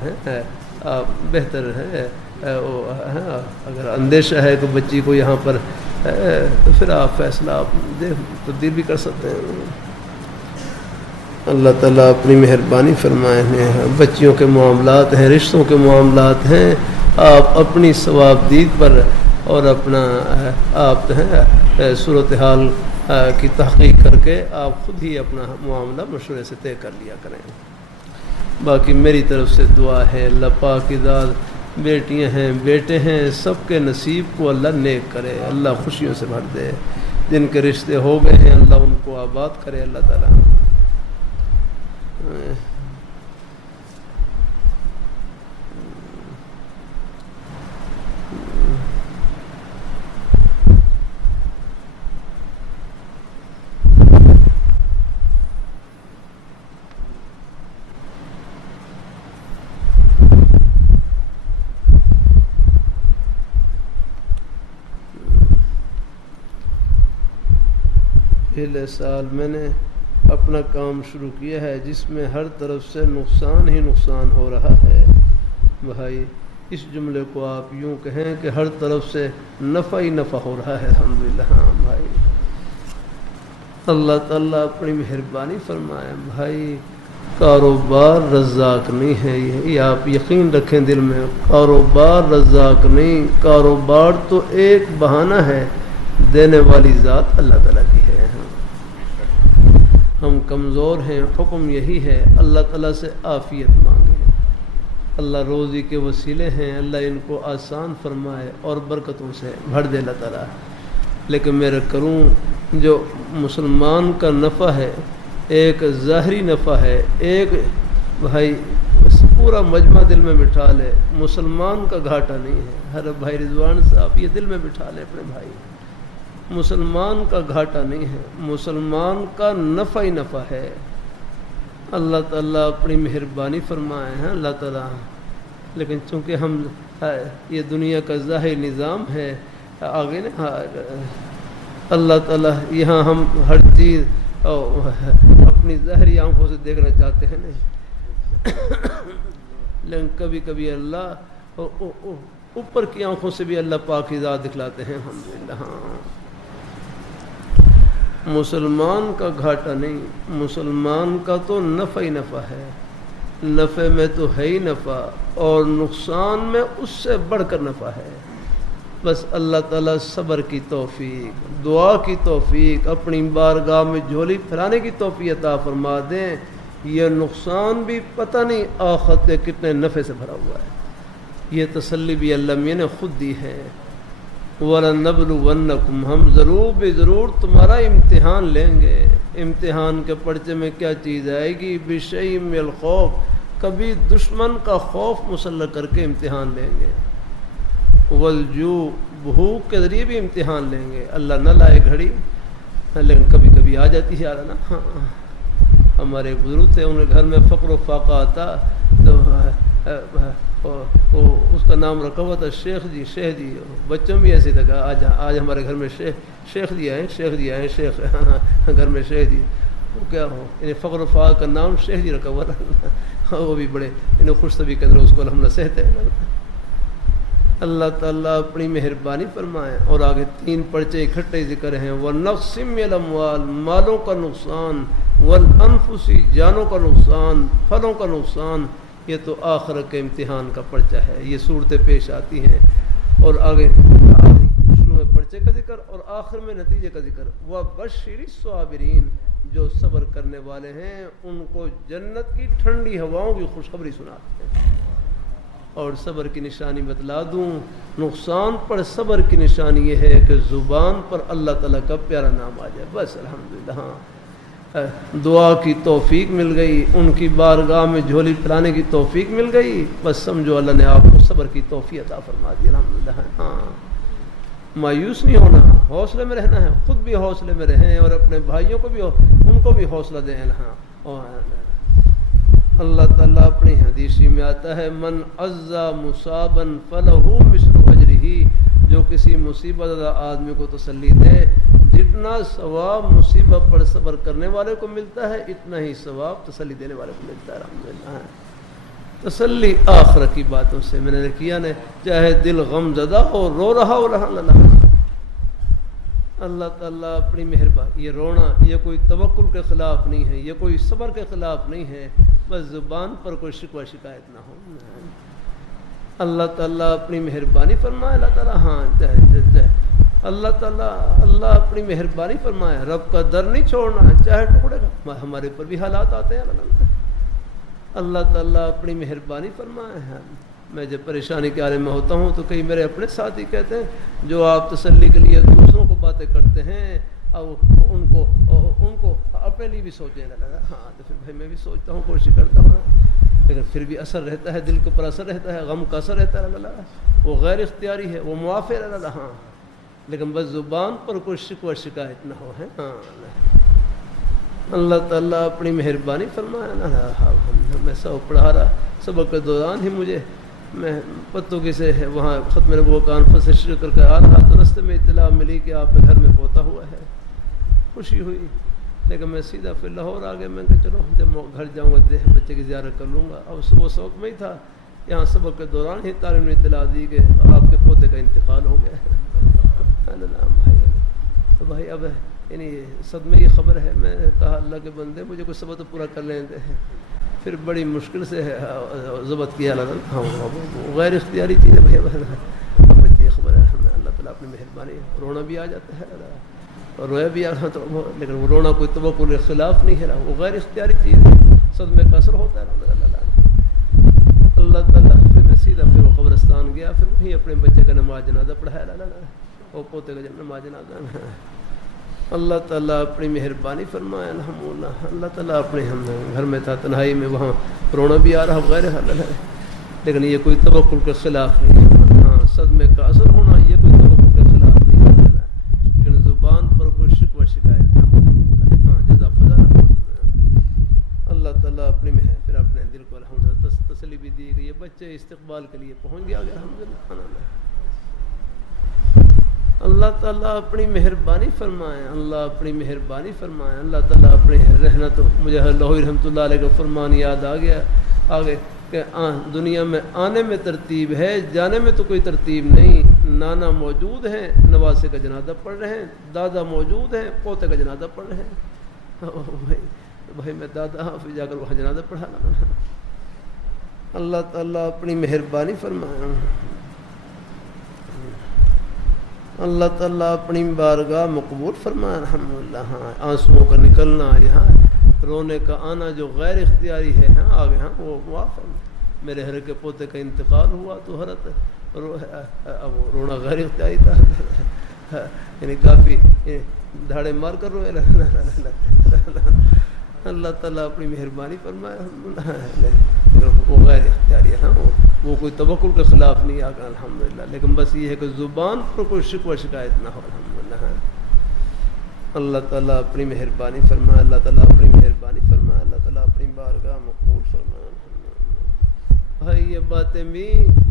آپ بہتر ہے۔ اگر اندیشہ ہے کہ بچی کو یہاں پر تو پھر آپ فیصلہ آپ تبدیل بھی کر سکتے ہیں۔ اللہ تعالیٰ اپنی مہربانی فرمائے ہیں، بچیوں کے معاملات ہیں، رشتوں کے معاملات ہیں، آپ اپنی ثوابدید پر اور اپنا آپ صورتحال کی تحقیق کر کے آپ خود ہی اپنا معاملہ مشورے سے طے کر لیا کریں۔ باقی میری طرف سے دعا ہے، اللہ پاک کی ذات بیٹیاں ہیں بیٹے ہیں سب کے نصیب کو اللہ نیک کرے، اللہ خوشیوں سے بھر دے، جن کے رشتے ہو گئے ہیں اللہ ان کو آباد کرے اللہ تعالیٰ۔ پچھلے سال میں نے اپنا کام شروع کیا ہے جس میں ہر طرف سے نقصان ہی نقصان ہو رہا ہے. بھائی اس جملے کو آپ یوں کہیں کہ ہر طرف سے نفع ہی نفع ہو رہا ہے. الحمدللہ. ہاں بھائی اللہ تعالیٰ اپنی مہربانی فرمائے. بھائی کاروبار رزاق نہیں ہے. یہ آپ یقین رکھیں دل میں. کاروبار رزاق نہیں. کاروبار تو ایک بہانہ ہے. دینے والی ذات اللہ تعالیٰ کی ہے. ہم کمزور ہیں. حکم یہی ہے اللہ تعالیٰ سے عافیت مانگیں. اللہ روزی کے وسیلے ہیں. اللہ ان کو آسان فرمائے اور برکتوں سے بھر دے اللہ تعالیٰ. لیکن میرا کروں جو مسلمان کا نفع ہے ایک ظاہری نفع ہے. ایک بھائی پورا مجمع دل میں بٹھا لے مسلمان کا گھاٹا نہیں ہے. ہر بھائی رضوان صاحب یہ دل میں بٹھا لے اپنے بھائی. مسلمان کا گھاٹا نہیں ہے. مسلمان کا نفع ہی نفع ہے. اللہ تعالیٰ اپنی مہربانی فرمائے ہیں اللہ تعالیٰ. لیکن چونکہ ہم یہ دنیا کا ظاہر نظام ہے آگے نا اللہ تعالیٰ یہاں ہم ہر چیز اپنی ظاہری آنکھوں سے دیکھنا چاہتے ہیں نہیں. لیکن کبھی کبھی اللہ اوپر کی آنکھوں سے بھی اللہ پاک کی ذات دکھلاتے ہیں. الحمدللہ. ہاں مسلمان کا گھاٹا نہیں. مسلمان کا تو نفع ہی نفع ہے. نفع میں تو ہے ہی نفع اور نقصان میں اس سے بڑھ کر نفع ہے. بس اللہ تعالیٰ صبر کی توفیق دعا کی توفیق اپنی بارگاہ میں جھولی پھیلانے کی توفیق عطا فرما دیں. یہ نقصان بھی پتہ نہیں آخرت کے کتنے نفع سے بھرا ہوا ہے. یہ تسلی بھی اللہ میاں نے خود دی ہے. وَلَنَبْلُوَنَّكُمْ ہم ضرور بے ضرور تمہارا امتحان لیں گے. امتحان کے پرچے میں کیا چیز آئے گی؟ بِشَيْءٍ مِّنَ الْخَوْفِ کبھی دشمن کا خوف مسلح کر کے امتحان لیں گے. وَالْجُوعِ بھوک کے ذریعے بھی امتحان لیں گے. اللہ نہ لائے گھڑی لیکن کبھی کبھی آ جاتی ہے. یار نا ہاں ہمارے ایک بزرگ تھے ان کے گھر میں فقر و فاقہ آتا تو اس کا نام رکھا ہوا تھا شیخ جی. شیخ جی بچوں بھی ایسے تھا. آج ہمارے گھر میں شیخ جی آئے. شیخ جی آئے. شیخ گھر میں شیخ جی وہ کیا ہو انہیں فقر و فاقہ کا نام شیخ جی رکھا ہوا تھا. وہ بھی بڑے انہیں خوش طبی کے اندر اس کو الحمدللہ سہتے ہیں. اللہ تعالیٰ اپنی مہربانی فرمائے. اور آگے 3 پرچے اکٹھے ذکر ہیں. وَنَقْصٍ مِّنَ الْأَمْوَالِ مالوں کا نقصان. وَالْأَنفُسِ جانوں کا نقصان. پھلوں کا نقصان. یہ تو آخرت کے امتحان کا پرچہ ہے. یہ صورتیں پیش آتی ہیں اور آگے شروع میں پرچے کا ذکر اور آخر میں نتیجے کا ذکر. وَبَشِّرِ الصَّابِرِينَ جو صبر کرنے والے ہیں ان کو جنت کی ٹھنڈی ہواؤں کی خوشخبری سناتے ہیں. اور صبر کی نشانی بتلا دوں. نقصان پر صبر کی نشانی یہ ہے کہ زبان پر اللہ تعالیٰ کا پیارا نام آ جائے. بس الحمدللہ. ہاں دعا کی توفیق مل گئی. ان کی بارگاہ میں جھولی پھیلانے کی توفیق مل گئی. بس سمجھو اللہ نے آپ کو صبر کی توفیق عطا فرما دی. الحمدللہ. ہاں مایوس نہیں ہونا. حوصلے میں رہنا ہے. خود بھی حوصلے میں رہیں اور اپنے بھائیوں کو بھی ان کو بھی حوصلہ دیں. ہاں اللہ تعالیٰ اپنی حدیثی میں آتا ہے من عزا مصابا فلہ مثل اجرہ جو کسی مصیبت زدہ آدمی کو تسلی دے جتنا ثواب مصیبت پر صبر کرنے والے کو ملتا ہے اتنا ہی ثواب تسلی دینے والے کو ملتا ہے. الحمدللہ. تسلی آخرت کی باتوں سے میں نے کیا نے چاہے دل غم زدہ ہو رو رہا ہو اللہ تعالیٰ اپنی مہربانی. یہ رونا یہ کوئی توکل کے خلاف نہیں ہے. یہ کوئی صبر کے خلاف نہیں ہے. بس زبان پر کوئی شکوہ شکایت نہ ہو. اللہ تعالیٰ اپنی مہربانی فرمائے. اللہ تعالیٰ ہاں اللہ تعالیٰ اللہ اپنی مہربانی فرمائے. رب کا در نہیں چھوڑنا چاہے ٹکڑے کا. ہمارے پر بھی حالات آتے ہیں. اللہ تعالیٰ اپنی مہربانی فرمائے. میں جب پریشانی کے عالم میں ہوتا ہوں تو کئی میرے اپنے ساتھی کہتے ہیں جو آپ تسلی کے لیے دوسروں کو باتیں کرتے ہیں اب ان کو اپنے لیے بھی سوچنے لگا. ہاں تو پھر بھائی میں بھی سوچتا ہوں کوشش کرتا ہوں لیکن پھر بھی اثر رہتا ہے. دل کے اوپر اثر رہتا ہے. غم کا اثر رہتا ہے. اللہ وہ غیر اختیاری ہے. وہ موافر ہے. ہاں لیکن بس زبان پر کوئی شکوہ شکایت نہ ہو. ہے ہاں اللہ تعالیٰ اپنی مہربانی فرمایا. میں سب پڑھا رہا سبق کے دوران ہی مجھے میں پتوں کی سے وہاں ختم نبوت کانفرنس سے شروع کر کے آ رہا تو رستے میں اطلاع ملی کہ آپ کے گھر میں پوتا ہوا ہے. خوشی ہوئی، لیکن میں سیدھا پھر لاہور آ گیا. میں کہ چلو جب میں گھر جاؤں گا بچے کی زیارت کر لوں گا. اب صبح سبق میں ہی تھا، یہاں سبق کے دوران ہی طالب نے اطلاع دی کہ آپ کے پوتے کا انتقال ہو گیا ہے. تو بھائی اب یعنی صدمے کی خبر ہے. میں نے کہا اللہ کے بندے مجھے کوئی سبق تو پورا کر لیں دے. پھر بڑی مشکل سے ضبط کیا اللہ. ہاں غیر اختیاری چیز ہے بھائی. بچے خبر ہے اللہ تعالیٰ اپنی مہربانی. رونا بھی آ جاتا ہے اور رویا بھی آ رہا تو لیکن وہ رونا کوئی توقع کے خلاف نہیں ہے، وہ غیر اختیاری چیز ہے. صدمے کا اثر ہوتا ہے اللہ تعالیٰ. پھر میں سیدھا پھر وہ قبرستان گیا. پھر وہیں اپنے بچے کا نماز جنازہ پڑھایا وہ پوتے کا نماز جنازہ. اللہ تعالیٰ اپنی مہربانی فرمائے الحمدللہ. اللہ تعالیٰ اپنے ہم گھر میں تھا تنہائی میں، وہاں رونا بھی آ رہا غیر حل ہے، لیکن یہ کوئی توقع کے خلاف نہیں ہے. ہاں صدمے کا اثر ہونا یہ کوئی توقع کے خلاف نہیں ہے، لیکن زبان پر کوئی شکوہ شکایت نہ ہو. ہاں جزا فضا نہ ہو. اللہ تعالیٰ اپنی پھر اپنے دل کو الحمدللہ تسلی بھی دی کہ یہ بچے استقبال کے لیے پہنچ گیا الحمدللہ. اللہ تعالیٰ اپنی مہربانی فرمائے. اللہ اپنی مہربانی فرمائے. اللہ تعالیٰ اپنے رہنا. تو مجھے لاہوری رحمۃ اللہ علیہ کا فرمان یاد آ گیا آگے کہ دنیا میں آنے میں ترتیب ہے، جانے میں تو کوئی ترتیب نہیں. نانا موجود ہیں، نواسے کا جنازہ پڑھ رہے ہیں. دادا موجود ہیں، پوتے کا جنازہ پڑھ رہے ہیں. بھائی میں دادا پھر جا کر وہاں جنازہ پڑھانا. اللہ تعالیٰ اپنی مہربانی فرمائے. اللہ تعالیٰ اپنی بارگاہ مقبول فرمائے الحمدللہ. ہاں آنسوؤں کا نکلنا، یہاں رونے کا آنا جو غیر اختیاری ہے ہاں آگے ہاں وہ معاف ہے. میرے ہر کے پوتے کا انتقال ہوا تو حرت اب رونا غیر اختیاری تھا، یعنی کافی دھاڑے مار کر روئے. اللہ تعالیٰ اپنی مہربانی فرمائے. وہ غیر اختیاری ہے ہاں وہ کوئی توقع کے خلاف نہیں آگا الحمدللہ. لیکن بس یہ ہے کہ زبان پر کوئی شکوہ شکایت نہ ہو الحمدللہ. اللہ تعالیٰ اپنی مہربانی فرمائے. اللہ تعالیٰ اپنی مہربانی فرمائے. اللہ تعالیٰ اپنی بارگاہ مقبول فرمائے. بھائی یہ باتیں بھی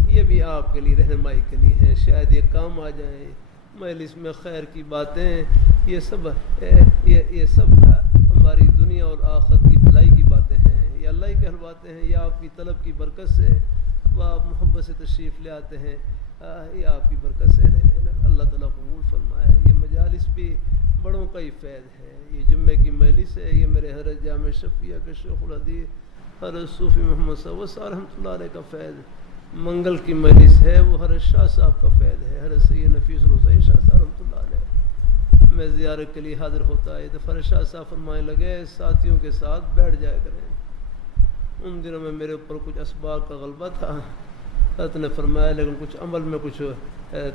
یہ بھی آپ کے لیے رہنمائی کے لیے ہیں، شاید یہ کام آ جائیں. مجلس میں خیر کی باتیں یہ سب ہماری دنیا اور آخرت کی بھلائی کی باتیں ہیں. یہ اللہ ہی کہلواتے ہیں. یہ آپ کی طلب کی برکت سے اب آپ محبت سے تشریف لے آتے ہیں. یہ آپ کی برکت سے رہے. اللہ تعالیٰ قبول فرمائے. یہ مجالس بھی بڑوں کا ہی فیض ہے. یہ جمعے کی مجلس ہے. یہ میرے حضرت جامع شفیع کے شیخ الحدیث حضرت صوفی محمد صاحب رحمۃ اللہ علیہ کا فیض. منگل کی مجلس ہے وہ حضرت شاہ صاحب کا فیض ہے. حضرت سید نفیس الحسین شاہ صاحب رحمۃ اللہ علیہ. میں زیارت کے لیے حاضر ہوتا ہے تو حضرت شاہ صاحب فرمائے لگے ساتھیوں کے ساتھ بیٹھ جایا کریں. ان دنوں میں میرے اوپر کچھ اسباب کا غلبہ تھا، حضرت نے فرمایا، لیکن کچھ عمل میں کچھ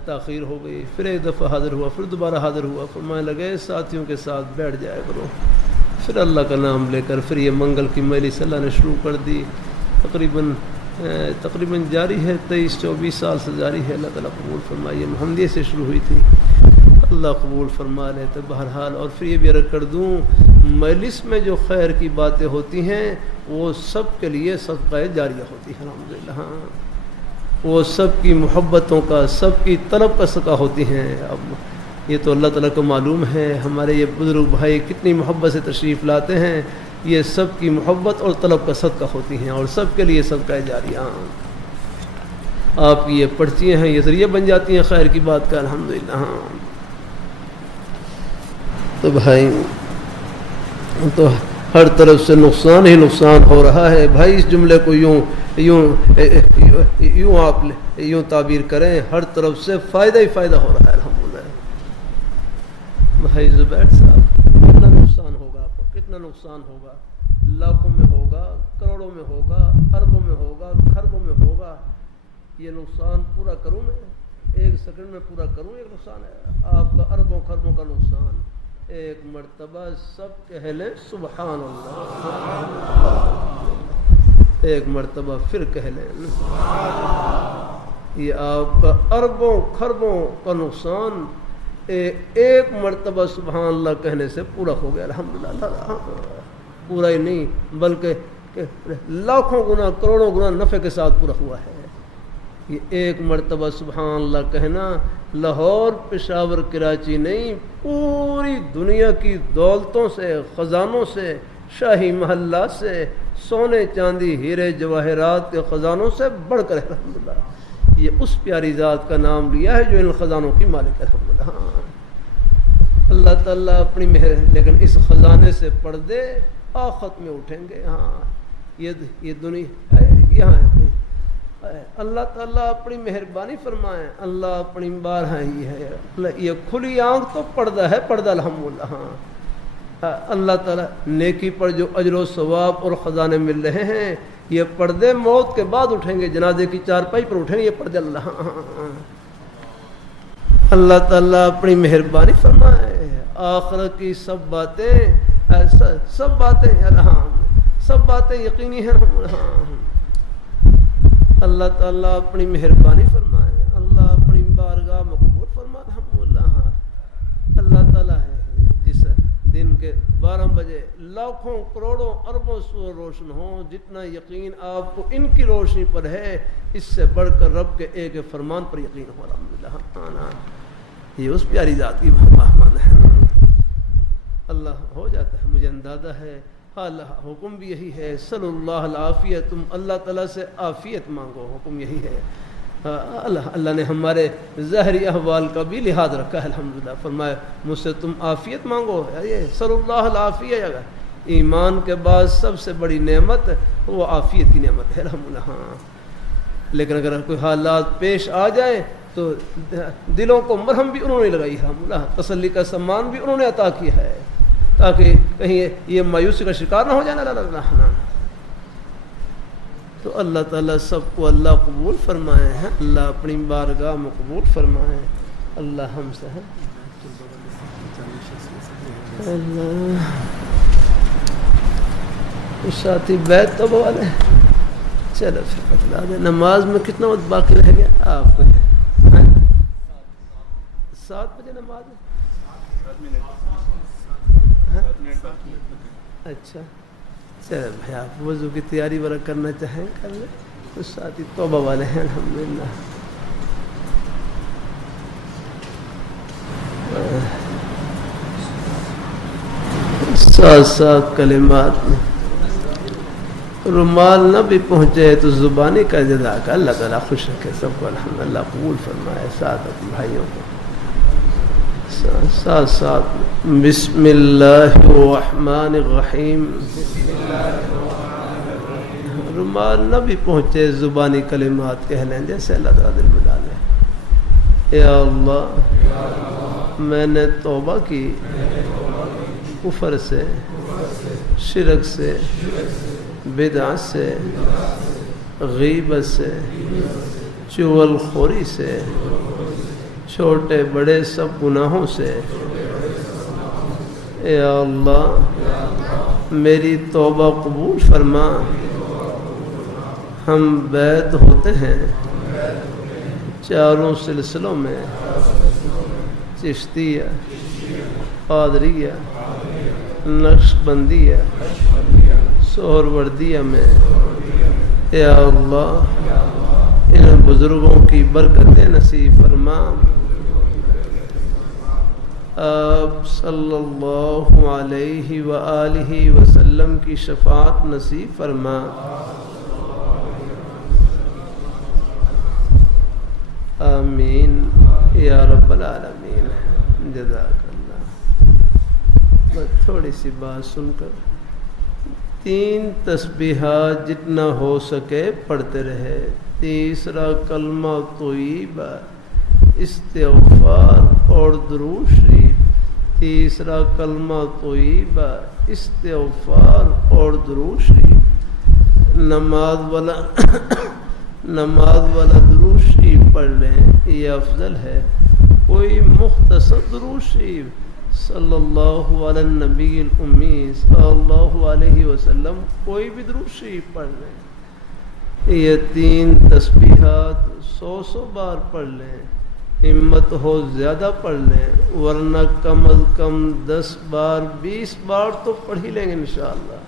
تاخیر ہو گئی. پھر ایک دفعہ حاضر ہوا، پھر دوبارہ حاضر ہوا. فرمانے لگے ساتھیوں کے ساتھ بیٹھ جایا کرو. پھر اللہ کا نام لے کر پھر یہ منگل کی مجلس اللہ نے شروع کر دی. تقریباً جاری ہے، 23-24 سال سے جاری ہے. اللہ تعالیٰ قبول فرمائیے. محمدیہ سے شروع ہوئی تھی، اللہ قبول فرما لیتے. بہرحال اور پھر یہ بھی عرض کر دوں مجلس میں جو خیر کی باتیں ہوتی ہیں وہ سب کے لیے صدقہ جاریہ ہوتی ہے الحمدللہ. ہاں وہ سب کی محبتوں کا، سب کی طلب کا صدقہ ہوتی ہیں. اب یہ تو اللہ تعالیٰ کو معلوم ہے ہمارے یہ بزرگ بھائی کتنی محبت سے تشریف لاتے ہیں. یہ سب کی محبت اور طلب کا صدقہ ہوتی ہیں اور سب کے لیے صدقہ جاریہ. آپ کی یہ پرچیاں ہیں، یہ ذریعہ بن جاتی ہیں خیر کی بات کا الحمدللہ. ہاں تو بھائی تو ہر طرف سے نقصان ہی نقصان ہو رہا ہے. بھائی اس جملے کو یوں آپ یوں تعبیر کریں، ہر طرف سے فائدہ ہی فائدہ ہو رہا ہے الحمدللہ. بھائی زبیر صاحب کتنا نقصان ہوگا آپ کو، کتنا نقصان ہوگا، لاکھوں میں ہوگا، کروڑوں میں ہوگا، اربوں میں ہوگا، خربوں میں ہوگا. یہ نقصان پورا کروں میں، ایک سیکنڈ میں پورا کروں. ایک نقصان ہے آپ کا اربوں خربوں کا نقصان. ایک مرتبہ سب کہہ لیں سبحان اللہ. ایک مرتبہ پھر کہہ لیں. یہ آپ کا اربوں خربوں کا نقصان ایک مرتبہ سبحان اللہ کہنے سے پورا ہو گیا الحمدللہ. پورا ہی نہیں بلکہ لاکھوں گنا کروڑوں گنا نفع کے ساتھ پورا ہوا ہے. یہ ایک مرتبہ سبحان اللہ کہنا لاہور پشاور کراچی نہیں، پوری دنیا کی دولتوں سے، خزانوں سے، شاہی محلات سے، سونے چاندی ہیرے جواہرات کے خزانوں سے بڑھ کر الحمدللہ یہ اس پیاری ذات کا نام لیا ہے جو ان خزانوں کی مالک ہے الحمدللہ۔ ہاں اللہ تعالیٰ اپنی مہر، لیکن اس خزانے سے پردے آخرت میں اٹھیں گے۔ ہاں یہ دنیا یہاں اللہ تعالیٰ اپنی مہربانی فرمائے، اللہ اپنی بارہ ہی ہے، یہ کھلی آنکھ تو پردہ ہے، پردہ الحمدللہ۔ ہاں اللہ تعالیٰ نیکی پر جو اجر و ثواب اور خزانے مل رہے ہیں، یہ پردے موت کے بعد اٹھیں گے، جنازے کی چارپائی پر اٹھیں گے، یہ پردے اللہ اللہ تعالیٰ اپنی مہربانی فرمائے۔ آخرت کی سب باتیں یقینی ہیں۔ اللہ تعالیٰ اپنی مہربانی فرمائے، اللہ اپنی بارگاہ مقبول فرمائے الحمدللہ۔ اللہ تعالیٰ ہے جس دن کے 12 بجے لاکھوں کروڑوں اربوں سور روشن ہوں، جتنا یقین آپ کو ان کی روشنی پر ہے، اس سے بڑھ کر رب کے ایک فرمان پر یقین ہو الحمدللہ۔ یہ اس پیاری ذات کی محمد ہے، اللہ ہو جاتا ہے، مجھے اندازہ ہے۔ اللہ حکم بھی یہی ہے، صلی اللہ العافیہ، تم اللہ تعالیٰ سے عافیت مانگو، حکم یہی ہے۔ اللہ نے ہمارے ظاہری احوال کا بھی لحاظ رکھا ہے الحمدللہ، فرمایا مجھ سے تم عافیت مانگو، یہ صلی اللہ العافیہ۔ ایمان کے بعد سب سے بڑی نعمت وہ عافیت کی نعمت ہے الحمدللہ۔ ہاں لیکن اگر کوئی حالات پیش آ جائیں تو دلوں کو مرہم بھی انہوں نے لگائی ہے الحمدللہ، تسلی کا سامان بھی انہوں نے عطا کیا ہے، تاکہ کہیں یہ مایوسی کا شکار نہ ہو جائے۔ اللہ تو اللہ تعالیٰ سب کو اللہ قبول فرمائے ہیں، اللہ اپنی بارگاہ میں قبول فرمائے، اللہ ہم سے ہے اللہ۔ ساتھی بیت تو والے چلو پھر بتلا دیں، نماز میں کتنا وقت باقی رہ گیا آپ کو ہے؟ 7 بجے نماز ہے؟ اچھا چلو بھائی، آپ وضو کی تیاری وغیرہ کرنا چاہیں کر لیں، کچھ ساتھی توبہ والے ہیں الحمدللہ۔ ساتھ کلمات میں رومال نہ بھی پہنچے تو زبانی کا جزا کا اللہ تعالیٰ خوش رکھے سب کو الحمدللہ، قبول فرمائے ساتھ بھائیوں کو ساتھ بسم اللہ الرحمن الرحیم۔ رومال نہ بھی پہنچے زبانی کلمات کہہ لیں جیسے اللہ تعالیٰ دل میں ڈالے۔ یا اللہ میں نے توبہ کی کفر سے، شرک سے، بدعت سے، غیبت سے، چغل خوری سے، چھوٹے بڑے سب گناہوں سے۔ اے اللہ میری توبہ قبول فرما۔ ہم بیعت ہوتے ہیں چاروں سلسلوں میں، چشتیہ، قادریہ، نقشبندیہ، سہروردیہ میں۔ اے اللہ ان بزرگوں کی برکت نصیب فرما۔ آپ صلی اللہ علیہ وآلہ وسلم کی شفاعت نصیب فرما۔ آمین یا رب العالمین۔ جزاک اللہ۔ بس تھوڑی سی بات سن کر 3 تسبیحات جتنا ہو سکے پڑھتے رہے۔ تیسرا کلمہ طیبہ، استغفار اور درود شریف۔ تیسرا کلمہ طیبہ، استغفار اور درود شریف۔ نماز والا درود شریف پڑھ لیں، یہ افضل ہے۔ کوئی مختصر درود شریف صلی اللہ علی النبی الامی صلی اللہ علیہ وسلم، کوئی بھی درود شریف پڑھ لیں۔ یہ 3 تسبیحات 100 بار پڑھ لیں، ہمت ہو زیادہ پڑھ لیں، ورنہ کم از کم 10 بار 20 بار تو پڑھ ہی لیں گے انشاءاللہ۔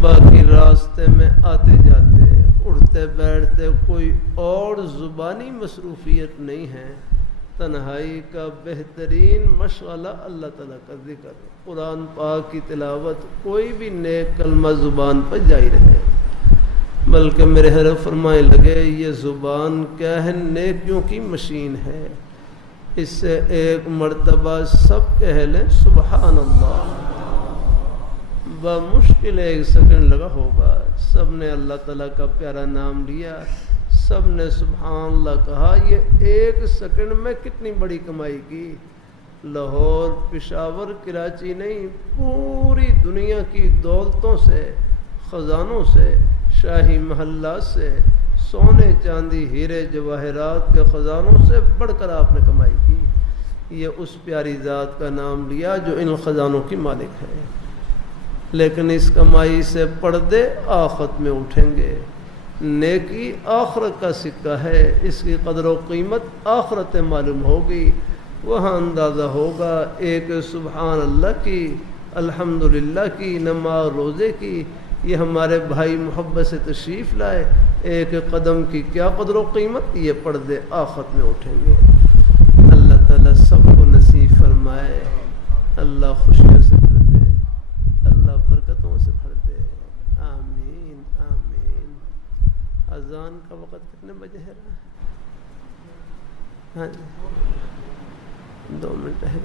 باقی راستے میں آتے جاتے اٹھتے بیٹھتے کوئی اور زبانی مصروفیت نہیں ہے. تنہائی کا بہترین مشغلہ اللہ تعالیٰ کا ذکر، قرآن پاک کی تلاوت، کوئی بھی نیک کلمہ زبان پر جاری رہے. بلکہ میرے حضرت فرمائے لگے یہ زبان کیا ہے، نیکیوں کی مشین ہے. اس سے ایک مرتبہ سب کہہ لیں سبحان اللہ، بمشکل 1 سیکنڈ لگا ہوگا. سب نے اللہ تعالیٰ کا پیارا نام لیا، سب نے سبحان اللہ کہا. یہ 1 سیکنڈ میں کتنی بڑی کمائی کی. لاہور، پشاور، کراچی نہیں، پوری دنیا کی دولتوں سے، خزانوں سے، شاہی محلات سے، سونے چاندی ہیرے جواہرات کے خزانوں سے بڑھ کر آپ نے کمائی کی. یہ اس پیاری ذات کا نام لیا جو ان خزانوں کی مالک ہے. لیکن اس کمائی سے پردے آخرت میں اٹھیں گے. نیکی آخرت کا سکہ ہے، اس کی قدر و قیمت آخرت معلوم ہوگی. وہاں اندازہ ہوگا ایک سبحان اللہ کی، الحمدللہ کی، نماز روزے کی، یہ ہمارے بھائی محبت سے تشریف لائے، ایک قدم کی کیا قدر و قیمت. یہ پردے آخرت میں اٹھیں گے. اللہ تعالیٰ سب کو نصیب فرمائے. اللہ خوشیوں سے بھر دے، اللہ برکتوں سے بھر دے. آمین آمین. اذان کا وقت کتنے بجے ہے؟ ہاں جی 2 منٹ ہے.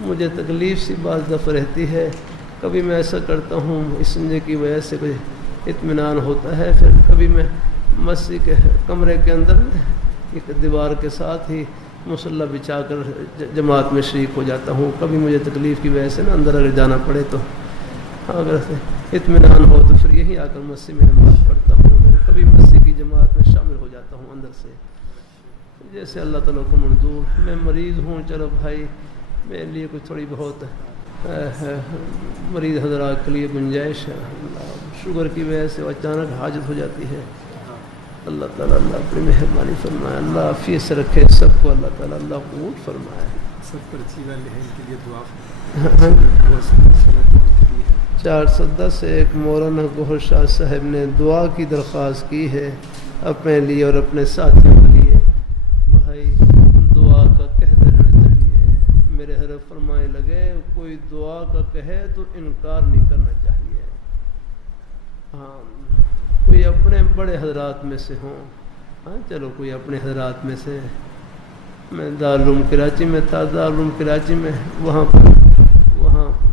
مجھے تکلیف سی بعض دفعہ رہتی ہے، کبھی میں ایسا کرتا ہوں اس کی وجہ سے کوئی اطمینان ہوتا ہے، پھر کبھی میں مسجد کے کمرے کے اندر ایک دیوار کے ساتھ ہی مصلی بچھا کر جماعت میں شریک ہو جاتا ہوں. کبھی مجھے تکلیف کی وجہ سے نا اندر اگر جانا پڑے تو اگر اطمینان ہو تو پھر یہی آ کر مسجد میں نماز پڑھتا ہوں. کبھی مسجد کی جماعت میں شامل ہو جاتا ہوں اندر سے، جیسے اللہ تعالیٰ کو منظور. میں مریض ہوں، چلو بھائی میرے لیے کچھ تھوڑی بہت مریض حضرات کے لیے گنجائش ہے. شوگر کی وجہ سے اچانک حاجت ہو جاتی ہے. اللہ تعالیٰ اللہ اپنی مہربانی فرمائے، اللہ عافیت سے رکھے سب کو. اللہ تعالیٰ اللہ قبول فرمائے. سب پر اچھی گل ہے، ان کے لیے دعا 410 ایک مولانا گوہر شاہ صاحب نے دعا کی درخواست کی ہے اپنے لیے اور اپنے ساتھیوں کے لیے. بھائی دعا کا کہتے رہنا چاہیے. میرے حضرت فرمائے لگے کوئی دعا کا کہے تو انکار نہیں کرنا چاہیے. ہاں کوئی اپنے بڑے حضرات میں سے ہوں، ہاں چلو کوئی اپنے حضرات میں سے. میں دارالعلوم کراچی میں تھا، دارالعلوم کراچی میں وہاں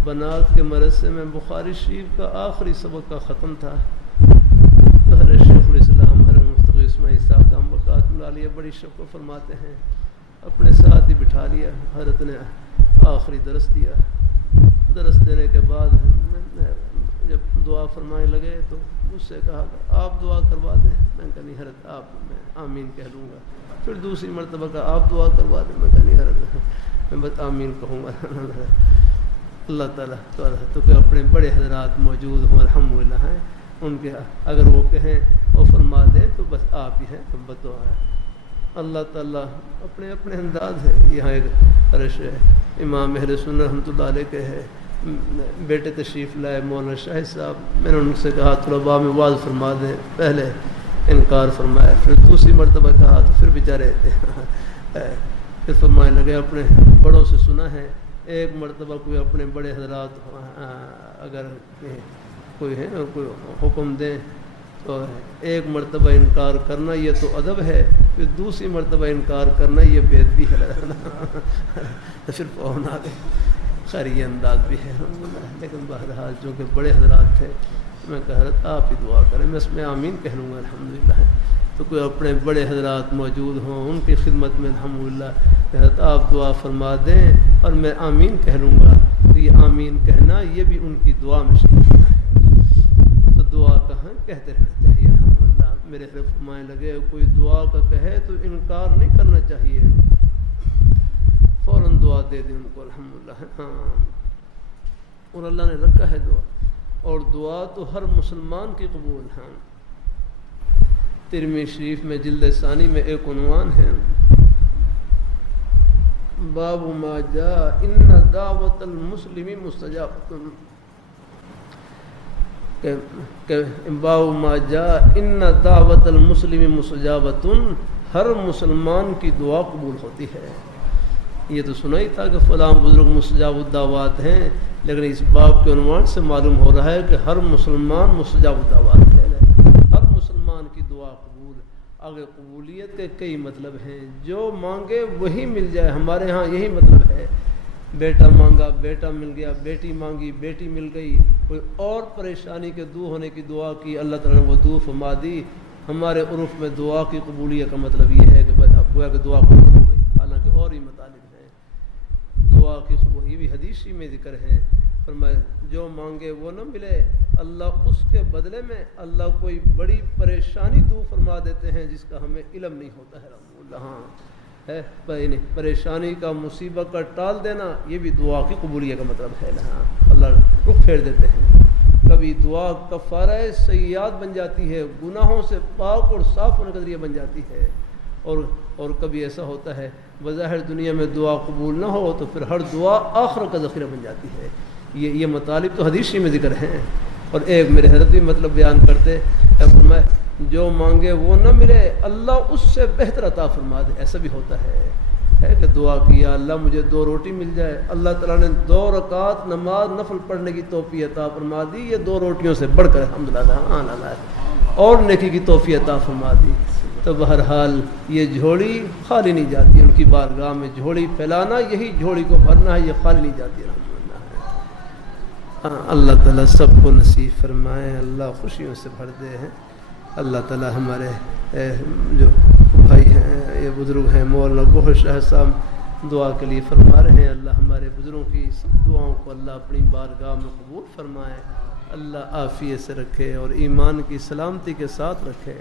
بنات کے مدرسے میں بخاری شریف کا آخری سبق کا ختم تھا. حضرت شیخ الاسلام حضرت مفتخر اسماعیل صاحب دامت برکاتہ اللہ علیہ بڑی شفقت فرماتے ہیں، اپنے ساتھ ہی بٹھا لیا. حضرت نے آخری درس دیا. درس دینے کے بعد جب دعا فرمانے لگے تو مجھ سے کہا آپ دعا کروا دیں. میں کہا نہیں حضرت آپ، میں آمین کہہ لوں گا. پھر دوسری مرتبہ کہا آپ دعا کروا دیں. میں کہا نہیں حضرت میں بس آمین کہوں گا. اللہ تعالیٰ تو کہ اپنے بڑے حضرات موجود ہوں الحمدللہ ہیں، ان کے اگر وہ کہیں وہ فرما دیں تو بس آپ ہی ہیں تو بتوا ہے. اللہ تعالیٰ اپنے اپنے انداز ہے. یہاں ایک عرش ہے امام اہل سنت رحمۃ اللہ علیہ کے ہے، بیٹے تشریف لائے مولانا شاہد صاحب. میں نے ان سے کہا طلباء میں واضح فرما دیں، پہلے انکار فرمایا، پھر دوسری مرتبہ کہا تو پھر بیچارے تھے. پھر فرمانے لگے اپنے بڑوں سے سنا ہے، ایک مرتبہ کوئی اپنے بڑے حضرات اگر کوئی ہے کوئی حکم دیں تو ایک مرتبہ انکار کرنا یہ تو ادب ہے، پھر دوسری مرتبہ انکار کرنا یہ بے ادبی ہے. پھر پہنچ آ گئے. خیر یہ انداز بھی ہے لیکن بہرحال جو کہ بڑے حضرات تھے میں کہہ رہا تھا آپ ہی دعا کریں. میں اس میں آمین کہہ لوں گا الحمدللہ. تو کوئی اپنے بڑے حضرات موجود ہوں ان کی خدمت میں الحمدللہ کہتا آپ دعا فرما دیں اور میں آمین کہہ لوں گا. تو یہ آمین کہنا یہ بھی ان کی دعا میں شامل ہے. تو دعا کہاں کہتے رہنا چاہیے الحمدللہ. میرے فرمانے لگے کوئی دعا کا کہے تو انکار نہیں کرنا چاہیے، فوراً دعا دے دیں ان کو الحمدللہ. ہاں اور اللہ نے رکھا ہے دعا، اور دعا تو ہر مسلمان کی قبول ہے. ترمذی شریف میں جلد ثانی میں ایک عنوان ہے باب ما جاء ان دعوت المسلم مستجاب. کہ باو ما جا ان دعوت المسلم مستجابۃ، ہر مسلمان کی دعا قبول ہوتی ہے۔ یہ تو سنا ہی تھا کہ فلاں بزرگ مستجاب الدعوات ہیں، لیکن اس باب کے عنوان سے معلوم ہو رہا ہے کہ ہر مسلمان مستجاب الدعوات ہے، ہر مسلمان کی دعا قبول۔ آگے قبولیت کے کئی مطلب ہیں، جو مانگے وہی مل جائے، ہمارے ہاں یہی مطلب ہے۔ بیٹا مانگا بیٹا مل گیا، بیٹی مانگی بیٹی مل گئی، کوئی اور پریشانی کے دور ہونے کی دعا کی، اللہ تعالیٰ نے وہ دور فرما دی۔ ہمارے عرف میں دعا کی قبولیت کا مطلب یہ ہے کہ گویا کہ دعا قبول ہو گئی، حالانکہ اور ہی مطالب ہیں دعا کی قبول، یہ بھی حدیثی میں ذکر ہے۔ فرمایا جو مانگے وہ نہ ملے، اللہ اس کے بدلے میں اللہ کوئی بڑی پریشانی دور فرما دیتے ہیں جس کا ہمیں علم نہیں ہوتا ہے۔ رحمہ اللہ ہاں ہے پریشانی کا، مصیبت کا ٹال دینا، یہ بھی دعا کی قبولیت کا مطلب ہے۔ ہاں اللہ رخ پھیر دیتے ہیں۔ کبھی دعا کفارہ سیئات بن جاتی ہے، گناہوں سے پاک اور صاف ہونے کا ذریعہ بن جاتی ہے، اور کبھی ایسا ہوتا ہے بظاہر دنیا میں دعا قبول نہ ہو تو پھر ہر دعا آخرت کا ذخیرہ بن جاتی ہے۔ یہ مطالب تو حدیثی میں ذکر ہیں۔ اور ایک میرے حضرت بھی مطلب بیان کرتے، فرمائے جو مانگے وہ نہ ملے، اللہ اس سے بہتر عطا فرما دے۔ ایسا بھی ہوتا ہے کہ دعا کیا اللہ مجھے 2 روٹی مل جائے، اللہ تعالیٰ نے 2 رکعت نماز نفل پڑھنے کی توفیق عطا فرما دی، یہ 2 روٹیوں سے بڑھ کر الحمدللہ اور نیکی کی توفیق عطا فرما دی۔ تو بہرحال یہ جھولی خالی نہیں جاتی، ان کی بارگاہ میں جھولی پھیلانا، یہی جھولی کو بھرنا ہے، یہ خالی نہیں جاتی۔ اللہ تعالیٰ سب کو نصیب فرمائے، اللہ خوشیوں سے بھر دے ہیں۔ اللہ تعالیٰ ہمارے جو بھائی ہیں، یہ بزرگ ہیں، مولانا گوہر شاہ صاحب دعا کے لیے فرما رہے ہیں، اللہ ہمارے بزرگوں کی سب دعاؤں کو اللہ اپنی بارگاہ میں قبول فرمائے، اللہ عافیت سے رکھے اور ایمان کی سلامتی کے ساتھ رکھے۔